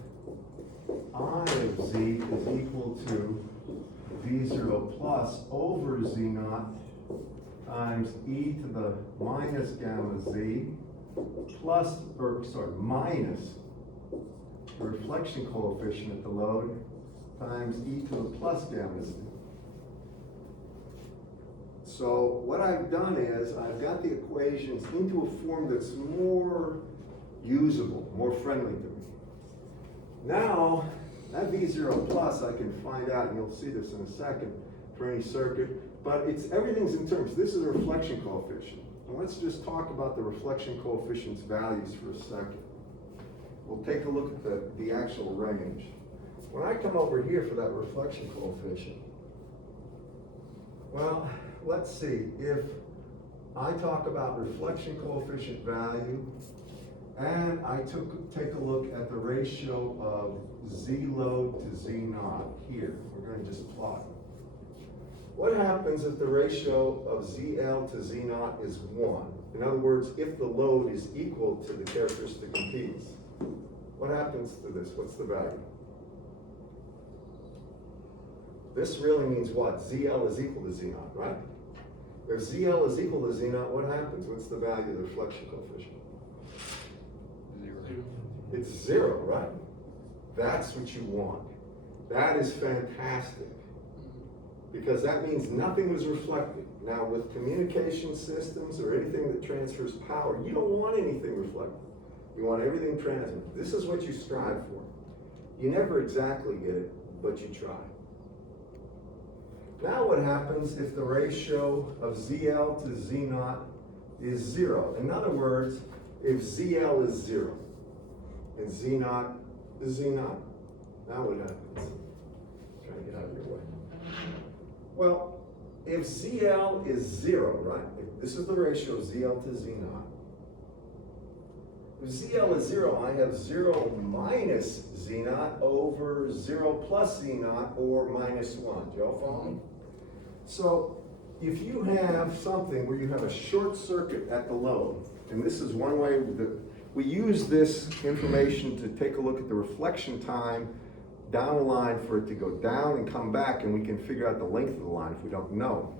I of z is equal to V0 plus over Z naught times e to the minus gamma z minus the reflection coefficient at the load times e to the plus gamma z. So what I've done is, I've got the equations into a form that's more usable, more friendly to me. Now, that V0 plus I can find out, and you'll see this in a second, for any circuit, but everything's in terms, this is a reflection coefficient. And let's just talk about the reflection coefficient's values for a second. We'll take a look at the actual range. When I come over here for that reflection coefficient, well, let's see, if I talk about reflection coefficient value, and I take a look at the ratio of Z load to Z naught here, we're going to just plot. What happens if the ratio of ZL to Z naught is 1? In other words, if the load is equal to the characteristic impedance. What happens to this? What's the value? This really means what? ZL is equal to Z naught, right? If ZL is equal to Z naught, what happens? What's the value of the reflection coefficient? Zero. It's 0, right? That's what you want. That is fantastic, because that means nothing was reflected. Now, with communication systems or anything that transfers power, you don't want anything reflected. You want everything transmitted. This is what you strive for. You never exactly get it, but you try. Now what happens if the ratio of ZL to Z naught is 0? In other words, if ZL is 0 and Z naught is Z naught, now what happens? Trying to get out of your way. Well, if ZL is 0, right? If this is the ratio of ZL to Z naught. If ZL is 0, I have 0 minus Z naught over 0 plus Z naught, or minus 1. Do y'all follow me? So if you have something where you have a short circuit at the load, and this is one way that we use this information to take a look at the reflection time down the line for it to go down and come back, and we can figure out the length of the line if we don't know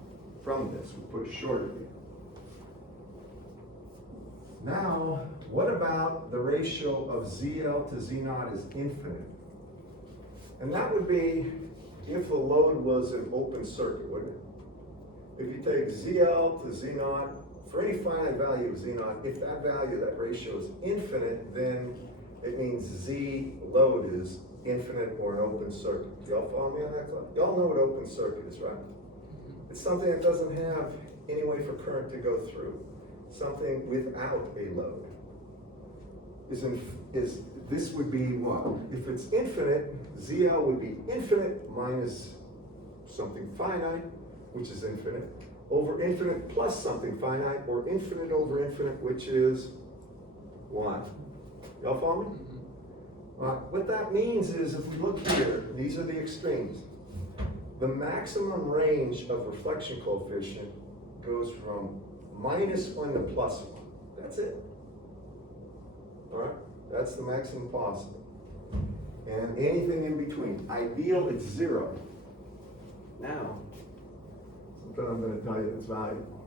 from this. We put a shorter here. Now, what about the ratio of ZL to Z naught is infinite? And that would be if the load was an open circuit, wouldn't it? If you take ZL to Z naught, for any finite value of Z naught, if that value, that ratio is infinite, then it means Z load is infinite or an open circuit. Y'all follow me on that? Y'all know what open circuit is, right? It's something that doesn't have any way for current to go through. Something without a load. This would be what? If it's infinite, ZL would be infinite minus something finite, which is infinite, over infinite plus something finite, or infinite over infinite, which is what? Y'all follow me? What that means is, if we look here, these are the extremes. The maximum range of reflection coefficient goes from -1 to +1. That's it. All right? That's the maximum possible. And anything in between. Ideal, it's 0. Now, something I'm going to tell you that's valuable.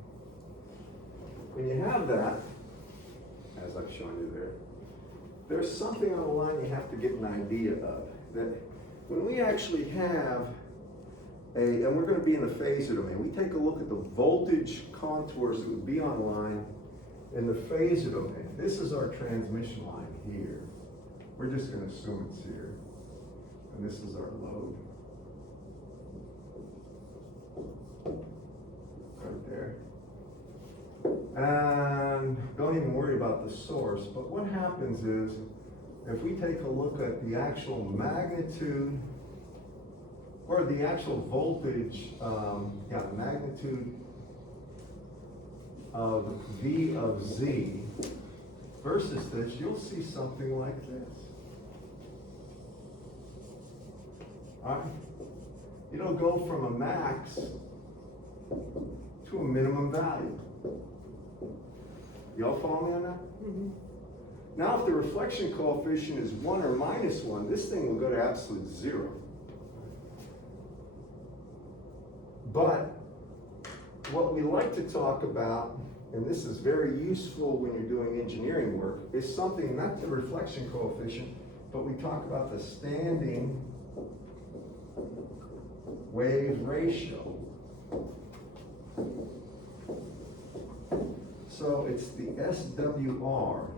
When you have that, as I've shown you there, there's something on the line you have to get an idea of. That when we actually have and we're going to be in the phasor domain, we take a look at the voltage contours that would be on the line in the phasor domain. This is our transmission line here. We're just going to assume it's here. And this is our load. Right there. And don't even worry about the source, but what happens is, if we take a look at the actual magnitude, or the actual voltage, magnitude of V of Z versus this, you'll see something like this. All right? It'll go from a max to a minimum value. Y'all follow me on that? Mm-hmm. Now, if the reflection coefficient is 1 or -1, this thing will go to absolute 0. But what we like to talk about, and this is very useful when you're doing engineering work, is something, not the reflection coefficient, but we talk about the standing wave ratio. So it's the SWR.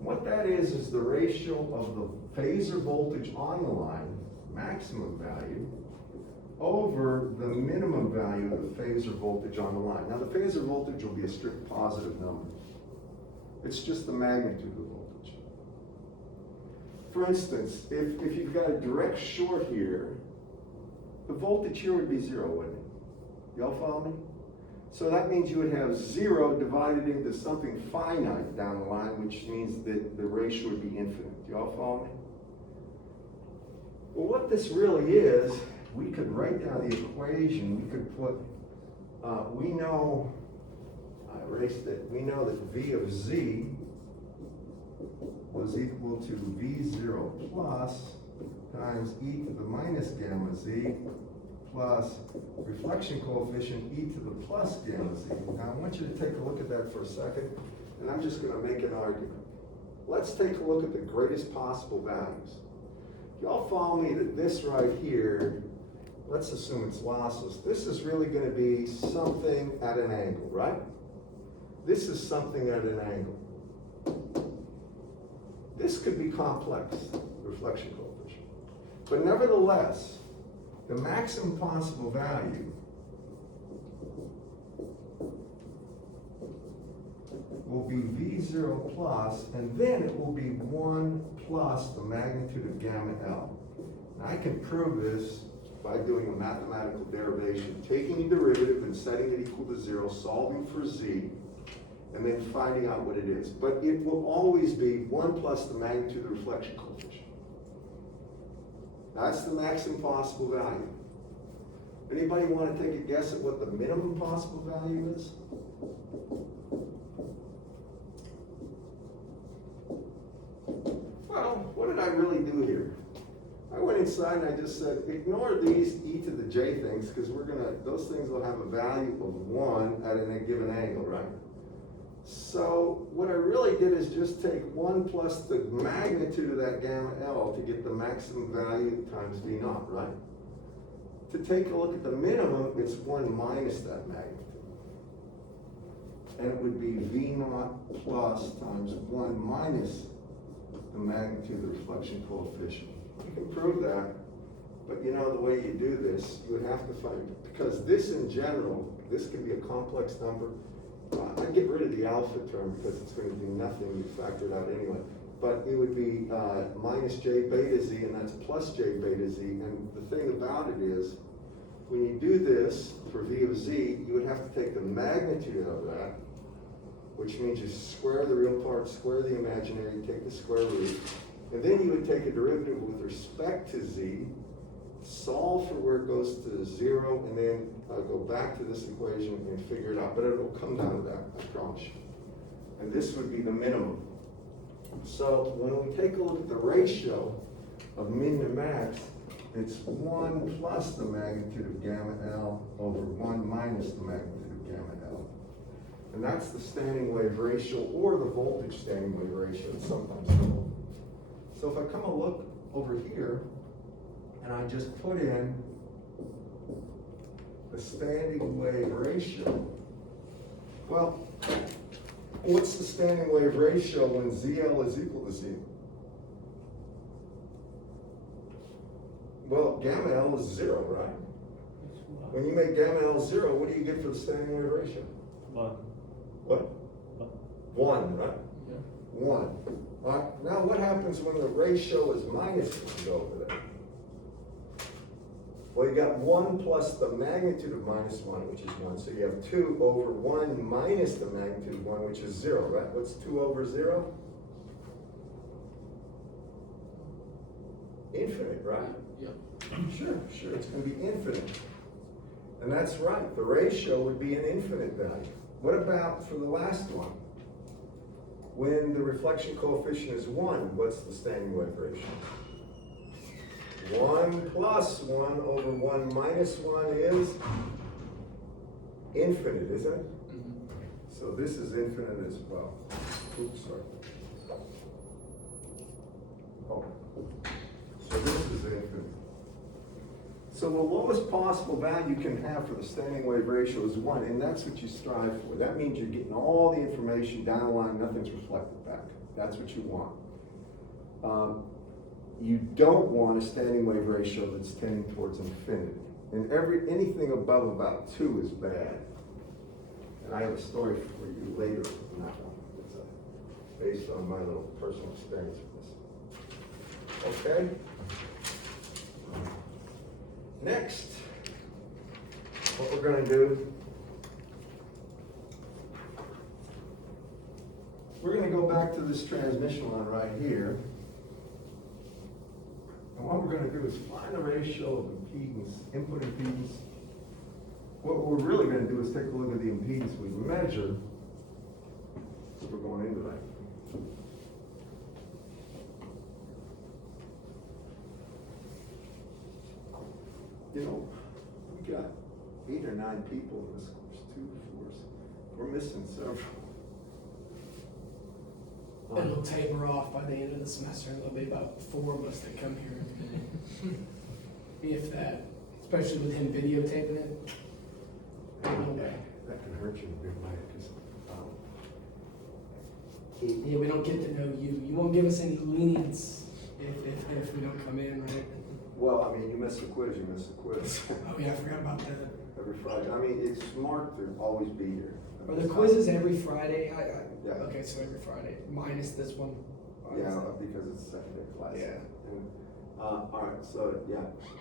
What that is the ratio of the phasor voltage on the line, maximum value, over the minimum value of the phasor voltage on the line. Now the phasor voltage will be a strict positive number. It's just the magnitude of the voltage. For instance, if you've got a direct short here, the voltage here would be 0, wouldn't it? Y'all follow me? So that means you would have 0 divided into something finite down the line, which means that the ratio would be infinite. Do y'all follow me? Well, what this really is, we could write down the equation. We could put, we know, I erased it, we know that V of Z was equal to V0 plus times e to the minus gamma Z plus reflection coefficient e to the plus gamma Z. Now I want you to take a look at that for a second, and I'm just going to make an argument. Let's take a look at the greatest possible values. Y'all follow me that this right here, let's assume it's lossless. This is really going to be something at an angle, right? This is something at an angle. This could be complex, reflection coefficient. But nevertheless, the maximum possible value will be V0 plus, and then it will be 1 plus the magnitude of gamma L. Now I can prove this by doing a mathematical derivation, taking a derivative and setting it equal to 0, solving for Z, and then finding out what it is. But it will always be 1 plus the magnitude of the reflection coefficient. That's the maximum possible value. Anybody want to take a guess at what the minimum possible value is? Well, what did I really do here? I went inside and I just said, ignore these e to the j things, because those things will have a value of 1 at a given angle, right? So what I really did is just take 1 plus the magnitude of that gamma L to get the maximum value times V naught, right? To take a look at the minimum, it's 1 minus that magnitude. And it would be V naught plus times 1 minus the magnitude of the reflection coefficient. You can prove that, but you know the way you do this, you would have to find, because this in general, this can be a complex number. I'd get rid of the alpha term because it's going to do nothing, you factor it out anyway. But it would be minus j beta z, and that's plus j beta z. And the thing about it is, when you do this for v of z, you would have to take the magnitude of that, which means you square the real part, square the imaginary, take the square root, and then you would take a derivative with respect to z, solve for where it goes to 0, and then go back to this equation and figure it out. But it'll come down to that, I promise you. And this would be the minimum. So when we take a look at the ratio of min to max, it's 1 plus the magnitude of gamma L over 1 minus the magnitude of gamma L. And that's the standing wave ratio, or the voltage standing wave ratio, it's sometimes called. So if I come a look over here, and I just put in the standing wave ratio, well, what's the standing wave ratio when ZL is equal to Z? Well, gamma L is 0, right? When you make gamma L 0, what do you get for the standing wave ratio? 1. What? 1, right? Yeah. 1. All right. Now what happens when the ratio is minus 1 over there? Well, you got 1 plus the magnitude of minus 1, which is 1. So you have 2 over 1 minus the magnitude of 1, which is 0, right? What's 2 over 0? Infinite, right? Yeah. Sure, it's going to be infinite. And that's right, the ratio would be an infinite value. What about for the last one? When the reflection coefficient is 1, what's the standing wave ratio? 1 plus 1 over 1 minus 1 is infinite, isn't it? Mhm. So this is infinite as well. Oops, sorry. Oh, so this is infinite. So the lowest possible value you can have for the standing wave ratio is 1, and that's what you strive for. That means you're getting all the information down the line, nothing's reflected back. That's what you want. You don't want a standing wave ratio that's tending towards infinity. And anything above about 2 is bad. And I have a story for you later on that one. It's based on my little personal experience with this. Okay? Next, what we're gonna do, we're gonna go back to this transmission line right here. And what we're gonna do is find the ratio of impedance, input impedance. What we're really gonna do is take a look at the impedance we measure. So we're going into that. You know, we got 8 or 9 people in this course, 2 to 4. We're missing several. It'll taper off by the end of the semester, and there'll be about 4 of us that come here. If that, especially with him videotaping it. No way. That can hurt you in a big way, because, Yeah, we don't get to know you. You won't give us any lenience if we don't come in, right? well, I mean, you miss the quiz, you miss the quiz. Oh yeah, I forgot about that. Every Friday. I mean, it's smart to always be here. Are the quizzes every Friday? Yeah. Okay, so every Friday, minus this one. Yeah, because it's secondary class. Yeah. And, all right, so, yeah,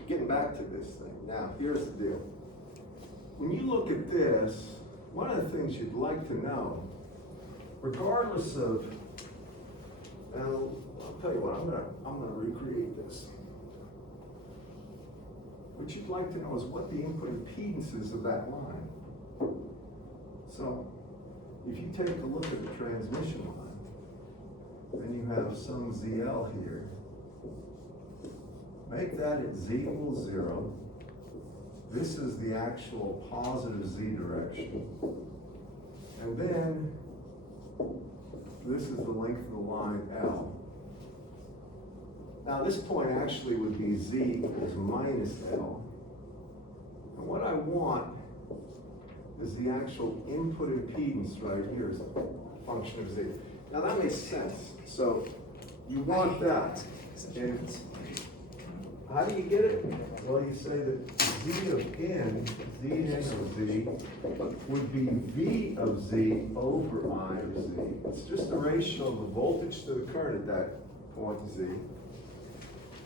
getting back to this thing. Now, here's the deal. When you look at this, one of the things you'd like to know, regardless of, well, I'll tell you what, I'm gonna recreate this. What you'd like to know is what the input impedance is of that line. So, if you take a look at the transmission line, then you have some ZL here. Make that at Z equals 0. This is the actual positive Z direction. And then, this is the length of the line L. Now this point actually would be Z equals minus L. And what I want is the actual input impedance right here as a function of Z. Now that makes sense. So you want that. And how do you get it? Well, you say that Z of n, Z of Z, would be V of Z over I of Z. It's just the ratio of the voltage to the current at that point Z.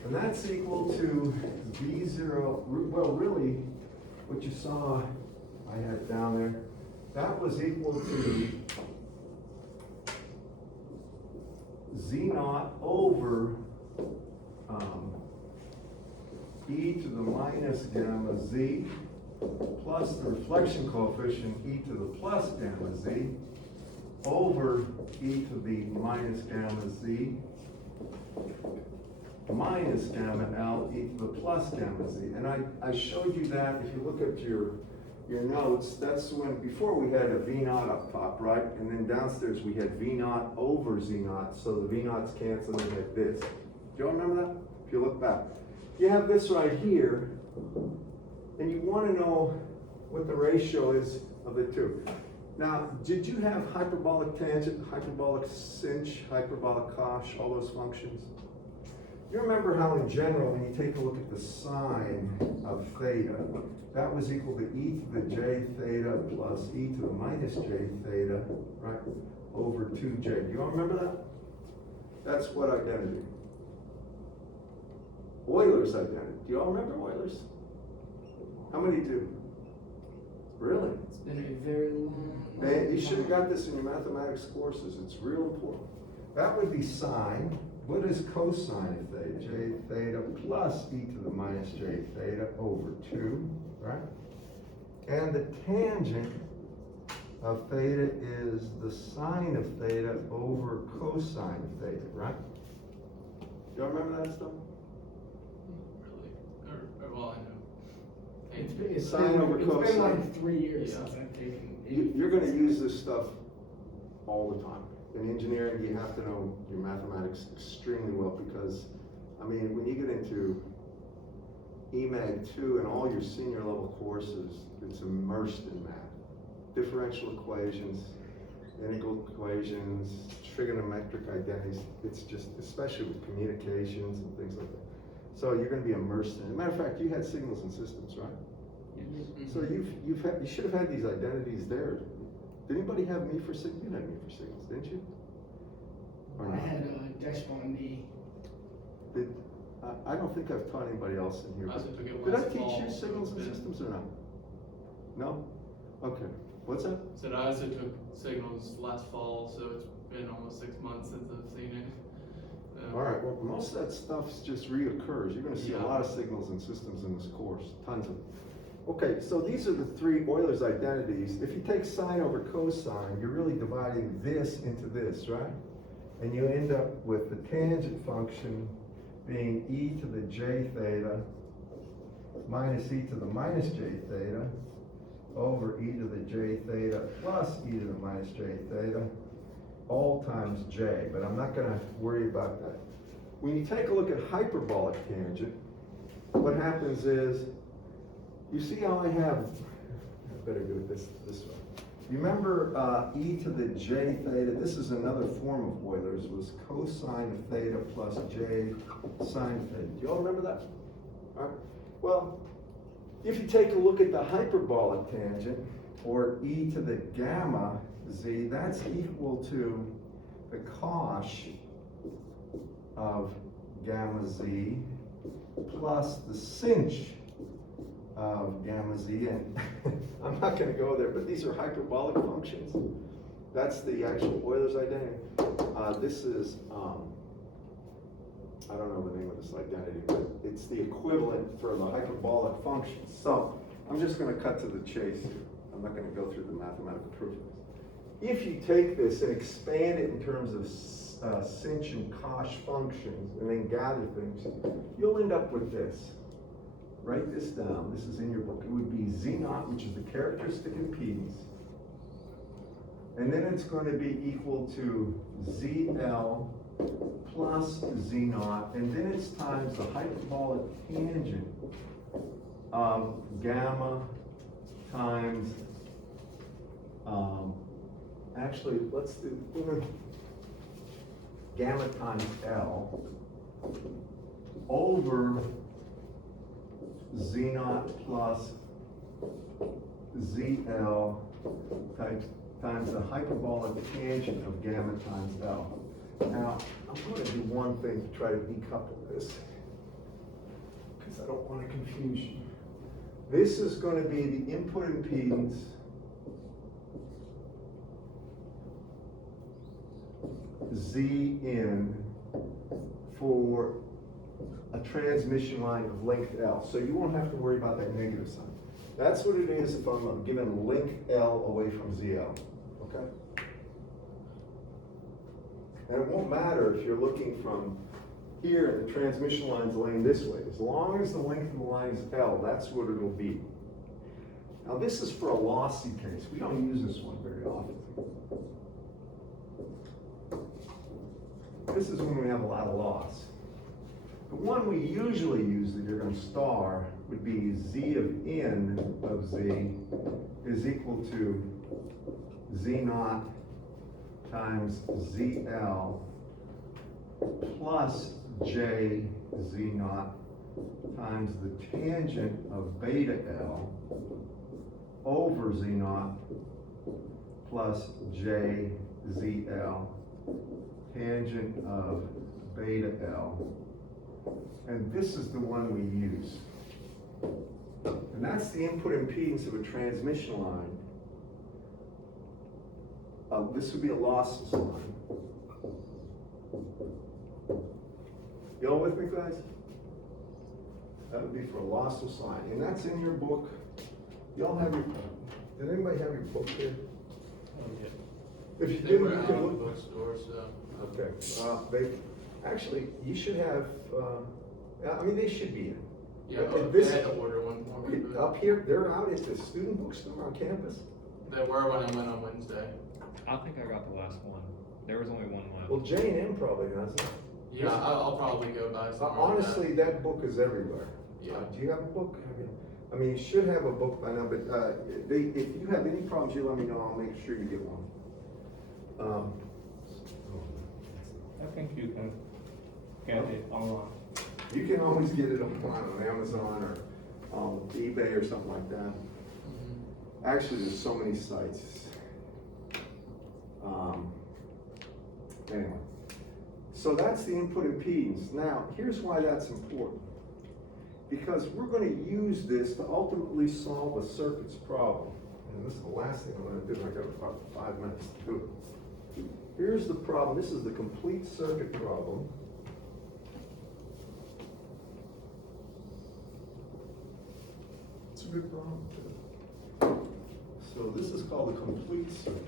And that's equal to V0, well, really, what you saw I had down there, that was equal to Z0 over e to the minus gamma Z plus the reflection coefficient e to the plus gamma Z over e to the minus gamma Z minus gamma L e to the plus gamma Z. And I showed you that, if you look at your notes, that's when, before we had a V0 up top, right? And then downstairs we had V0 over Z0, so the V0's canceling like this. Do you all remember that? If you look back. You have this right here, and you want to know what the ratio is of the two. Now, did you have hyperbolic tangent, hyperbolic sinh, hyperbolic cosh, all those functions? You remember how in general, when you take a look at the sine of theta, that was equal to e to the j theta plus e to the minus j theta, right, over 2j. Do you all remember that? That's what identity? Euler's identity. Do you all remember Euler's? How many do? Really? It's been a very long. You should have got this in your mathematics courses. It's real important. That would be sine. What is cosine of theta? J theta plus e to the minus j theta over 2, right? And the tangent of theta is the sine of theta over cosine of theta, right? Do y'all remember that stuff? Really? Or well, I know. It's Sine over been cosine. like 3 years Yeah. since I've taken you're gonna use this stuff all the time. In engineering, you have to know your mathematics extremely well because, I mean, when you get into EMAG 2 and all your senior level courses, it's immersed in math. Differential equations, integral equations, trigonometric identities, it's just, especially with communications and things like that. So you're gonna be immersed in it. As a matter of fact, you had signals and systems, right? So you should have had these identities there. Did anybody have me for signals? You had me for signals, didn't you? Or I not? had Deshbon D. I don't think I've taught anybody else in here. I also took it Did I last teach fall, you signals and so- systems or not? No? Okay. What's that? Said I also took signals last fall, so it's been almost 6 months since I've seen it. All right, well, most of that stuff just reoccurs. You're gonna see a Yeah. lot of signals and systems in this course, tons of them. Okay, so these are the three Euler's identities. If you take sine over cosine, you're really dividing this into this, right? And you end up with the tangent function being e to the j theta minus e to the minus j theta over e to the j theta plus e to the minus j theta, all times j, but I'm not gonna worry about that. When you take a look at hyperbolic tangent, what happens is, you see how I have, I better do it this way. You remember e to the j theta, this is another form of Euler's, was cosine of theta plus j sine theta. Do you all remember that? All right. Well, if you take a look at the hyperbolic tangent, or e to the gamma z, that's equal to the cosh of gamma z plus the sinh of gamma z, and I'm not going to go there, but these are hyperbolic functions. That's the actual Euler's identity. This is, I don't know the name of this identity, but it's the equivalent for the hyperbolic functions. So I'm just going to cut to the chase here. I'm not going to go through the mathematical proof of this. If you take this and expand it in terms of sinh and cosh functions, and then gather things, you'll end up with this. Write this down. This is in your book. It would be Z naught, which is the characteristic impedance. And then it's going to be equal to ZL plus Z naught. And then it's times the hyperbolic tangent of gamma times, actually, let's do gamma times L over Z naught plus ZL times the hyperbolic tangent of gamma times L. Now, I'm going to do one thing to try to decouple this, because I don't want to confuse you. This is going to be the input impedance Z in for a transmission line of length L. So you won't have to worry about that negative sign. That's what it is if I'm given length L away from ZL, okay? And it won't matter if you're looking from here and the transmission line's laying this way. As long as the length of the line is L, that's what it'll be. Now this is for a lossy case. We don't use this one very often. This is when we have a lot of loss. The one we usually use that you're going to star would be Z of n of Z is equal to Z naught times ZL plus J Z naught times the tangent of beta L over Z naught plus J ZL tangent of beta L. And this is the one we use. And that's the input impedance of a transmission line. This would be a lossless line. You all with me, guys? That would be for a lossless line. And that's in your book. Y'all have your, did anybody have your book here? If you They didn't, were you out can of the look. bookstore, so. Okay, actually, you should have, I mean, they should be in. Yeah, But they this- had to order one for me, but Up here, they're out at the student bookstore on campus. They were when I went on Wednesday. I think I got the last one. There was only one left. Well, J&M probably doesn't. Yeah, I'll probably go buy some. Honestly, that book is everywhere. Yeah. Do you have a book? I mean, you should have a book by now, but, if you have any problems, you let me know, I'll make sure you get one. I think you can get it online. You can always get it on Amazon or, eBay or something like that. Mhm. Actually, there's so many sites. Anyway, so that's the input impedance. Now, here's why that's important. Because we're gonna use this to ultimately solve a circuit's problem. And this is the last thing I'm gonna do, I got about 5 minutes to do it. Here's the problem, this is the complete circuit problem. It's a good problem too. So this is called a complete circuit.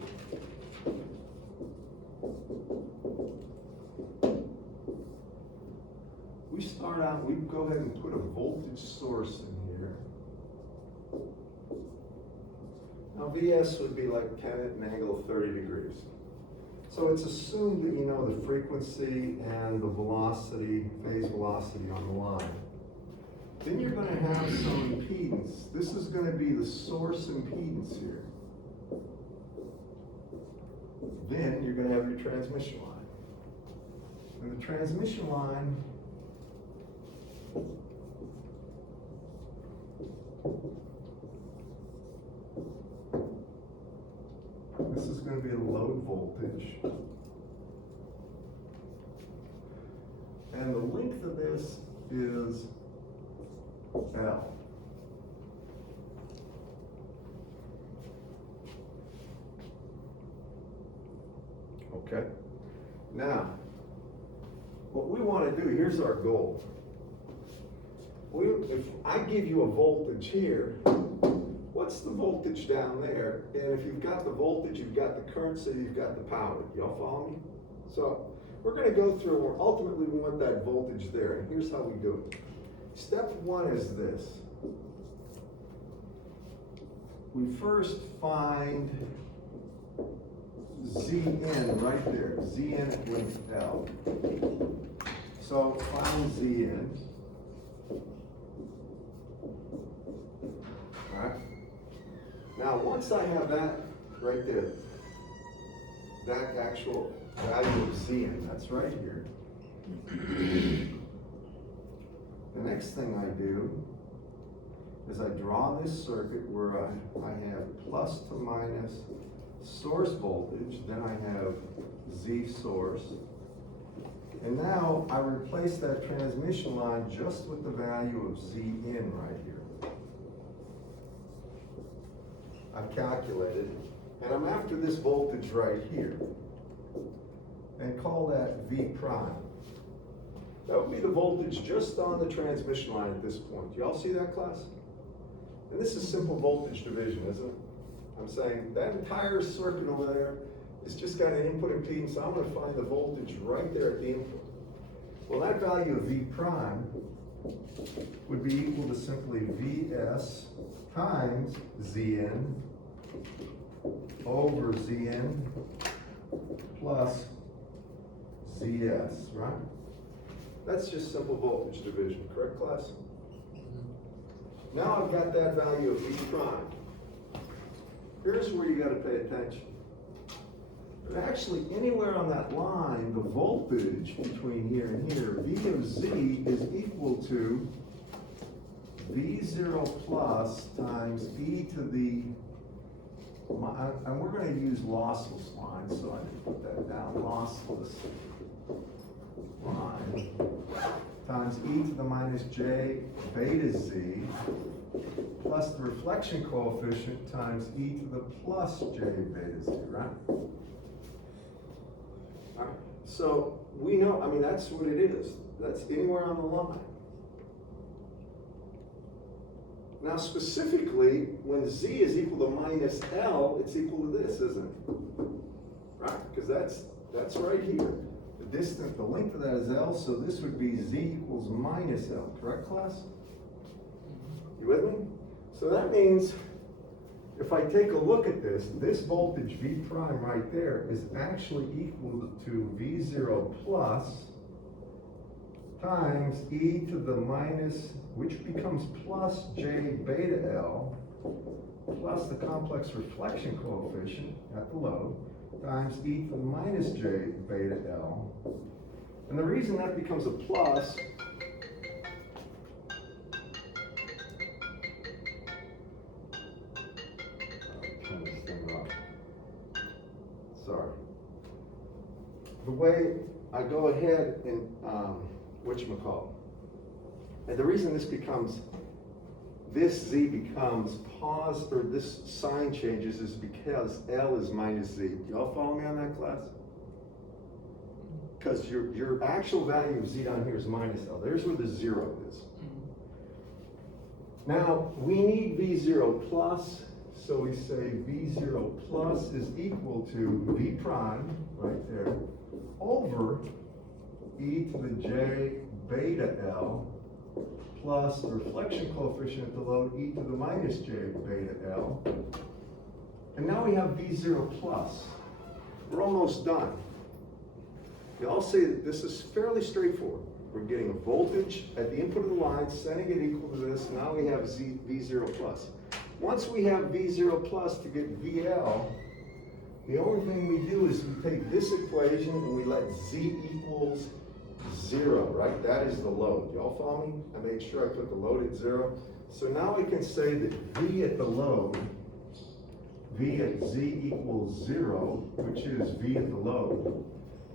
We start out, we go ahead and put a voltage source in here. Now VS would be like 10 at an angle of 30 degrees. So it's assumed that you know the frequency and the velocity, phase velocity on the line. Then you're gonna have some impedance. This is gonna be the source impedance here. Then you're gonna have your transmission line. And the transmission line this is going to be a load voltage. And the length of this is L. Okay? Now, what we want to do, here's our goal. If I give you a voltage here, what's the voltage down there? And if you've got the voltage, you've got the current, so you've got the power. Y'all follow me? So we're going to go through, where ultimately we want that voltage there, and here's how we do it. Step one is this. We first find Zn right there, Zn with L. So find Zn. Alright? Now, once I have that right there, that actual value of Zn, that's right here. The next thing I do is I draw this circuit where I have plus to minus source voltage, then I have Z source. And now I replace that transmission line just with the value of Zn right here. I've calculated, and I'm after this voltage right here. And call that V prime. That would be the voltage just on the transmission line at this point. Do y'all see that, class? And this is simple voltage division, isn't it? I'm saying that entire circuit over there is just got an input impedance, so I'm gonna find the voltage right there at the input. Well, that value of V prime would be equal to simply Vs times Zn over Zn plus Zs, right? That's just simple voltage division, correct, class? Now I've got that value of V prime. Here's where you gotta pay attention. But actually, anywhere on that line, the voltage between here and here, V of Z is equal to V0 plus times e to the, and we're gonna use lossless line, so I can put that down, lossless line, times e to the minus j beta z, plus the reflection coefficient times e to the plus j beta z, right? All right. So we know, I mean, that's what it is. That's anywhere on the line. Now specifically, when z is equal to minus L, it's equal to this, isn't it? Right? Because that's right here. The distance, the length of that is L, so this would be z equals minus L, correct, class? You with me? So that means if I take a look at this voltage V prime right there is actually equal to V zero plus times e to the minus, which becomes plus J beta L, plus the complex reflection coefficient at the load, times e to the minus J beta L. And the reason that becomes a plus turn this thing off. Sorry. The way I go ahead and, whatchamacallit. And the reason this Z becomes pos, or this sign changes is because L is minus Z. Y'all follow me on that, class? Because your actual value of Z down here is minus L. There's where the zero is. Now, we need V0 plus, so we say V0 plus is equal to V prime, right there, over e to the J beta L plus the reflection coefficient at the load e to the minus J beta L. And now we have V0 plus. We're almost done. Y'all see that this is fairly straightforward. We're getting a voltage at the input of the line, setting it equal to this. Now we have V0 plus. Once we have V0 plus to get VL, the only thing we do is we take this equation and we let Z equals 0, right? That is the load. Y'all follow me? I made sure I put the load at 0. So now we can say that V at the load, V at Z equals 0, which is V at the load,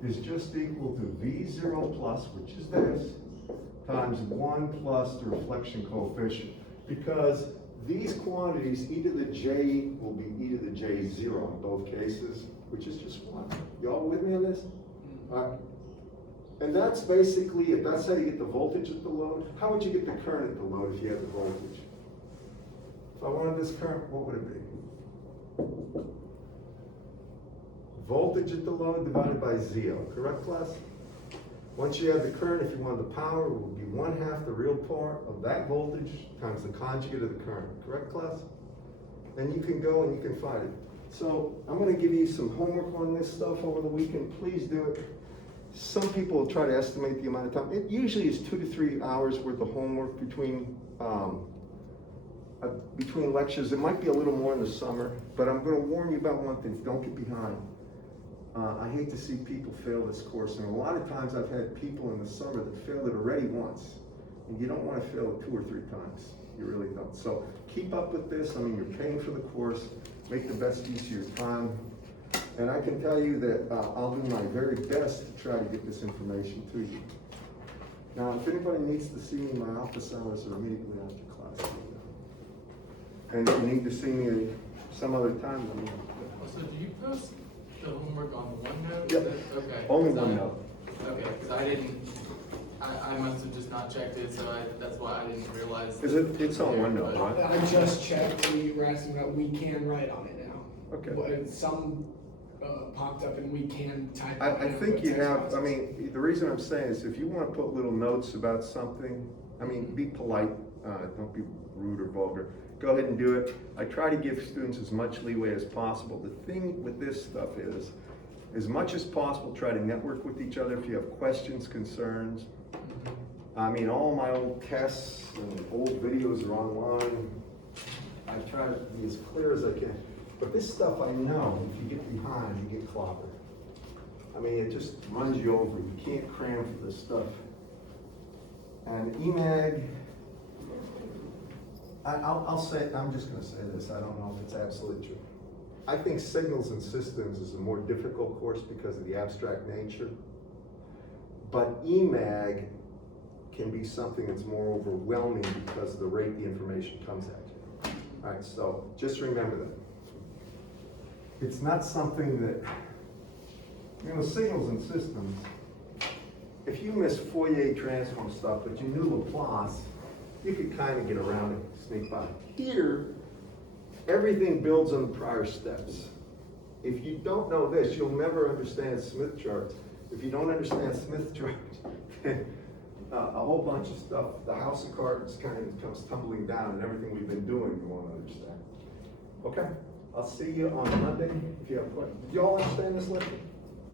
is just equal to V0 plus, which is this, times 1 plus the reflection coefficient. Because these quantities, e to the J will be e to the J 0 in both cases, which is just 1. Y'all with me on this? All right. And that's basically it. That's how you get the voltage at the load. How would you get the current at the load if you had the voltage? If I wanted this current, what would it be? Voltage at the load divided by ZL, correct, class? Once you have the current, if you want the power, it would be 1/2 the real part of that voltage times the conjugate of the current, correct, class? And you can go and you can find it. So I'm gonna give you some homework on this stuff over the weekend. Please do it. Some people try to estimate the amount of time. It usually is 2 to 3 hours worth of homework between lectures. It might be a little more in the summer, but I'm gonna warn you about one thing, don't get behind. I hate to see people fail this course, and a lot of times I've had people in the summer that failed it already once, and you don't want to fail it 2 or 3 times. You really don't. So keep up with this. I mean, you're paying for the course. Make the best use of your time. And I can tell you that I'll do my very best to try to get this information to you. Now, if anybody needs to see me, my office hours are immediately after class. And if you need to see me some other time, let me know. So do you post the homework on OneNote? Yep. Okay. Only 'Cause OneNote. Okay, because I must have just not checked it, so that's why I didn't realize. Is it? It's on OneNote, But- right? I just checked, we were asking about, we can write on it now. Okay. But some popped up and we can type. I on it, think but you text have, boxes. I mean, the reason I'm saying is if you want to put little notes about something, I mean, be polite, don't be rude or vulgar. Go ahead and do it. I try to give students as much leeway as possible. The thing with this stuff is, as much as possible, try to network with each other if you have questions, concerns. I mean, all my old tests and old videos are online. I try to be as clear as I can. But this stuff I know, if you get behind, you get clobbered. I mean, it just runs you over. You can't cram for this stuff. And EMAG, I'll say, I'm just gonna say this, I don't know if it's absolutely true. I think signals and systems is a more difficult course because of the abstract nature. But EMAG can be something that's more overwhelming because of the rate the information comes at you. All right, so just remember that. It's not something that, you know, signals and systems, if you miss Fourier transform stuff, but you knew Laplace, you could kind of get around it, sneak by. Here, everything builds on the prior steps. If you don't know this, you'll never understand Smith charts. If you don't understand Smith charts, then a whole bunch of stuff, the house of cards kind of comes tumbling down, and everything we've been doing you won't understand. Okay, I'll see you on Monday if you have questions. Do you all understand this lecture?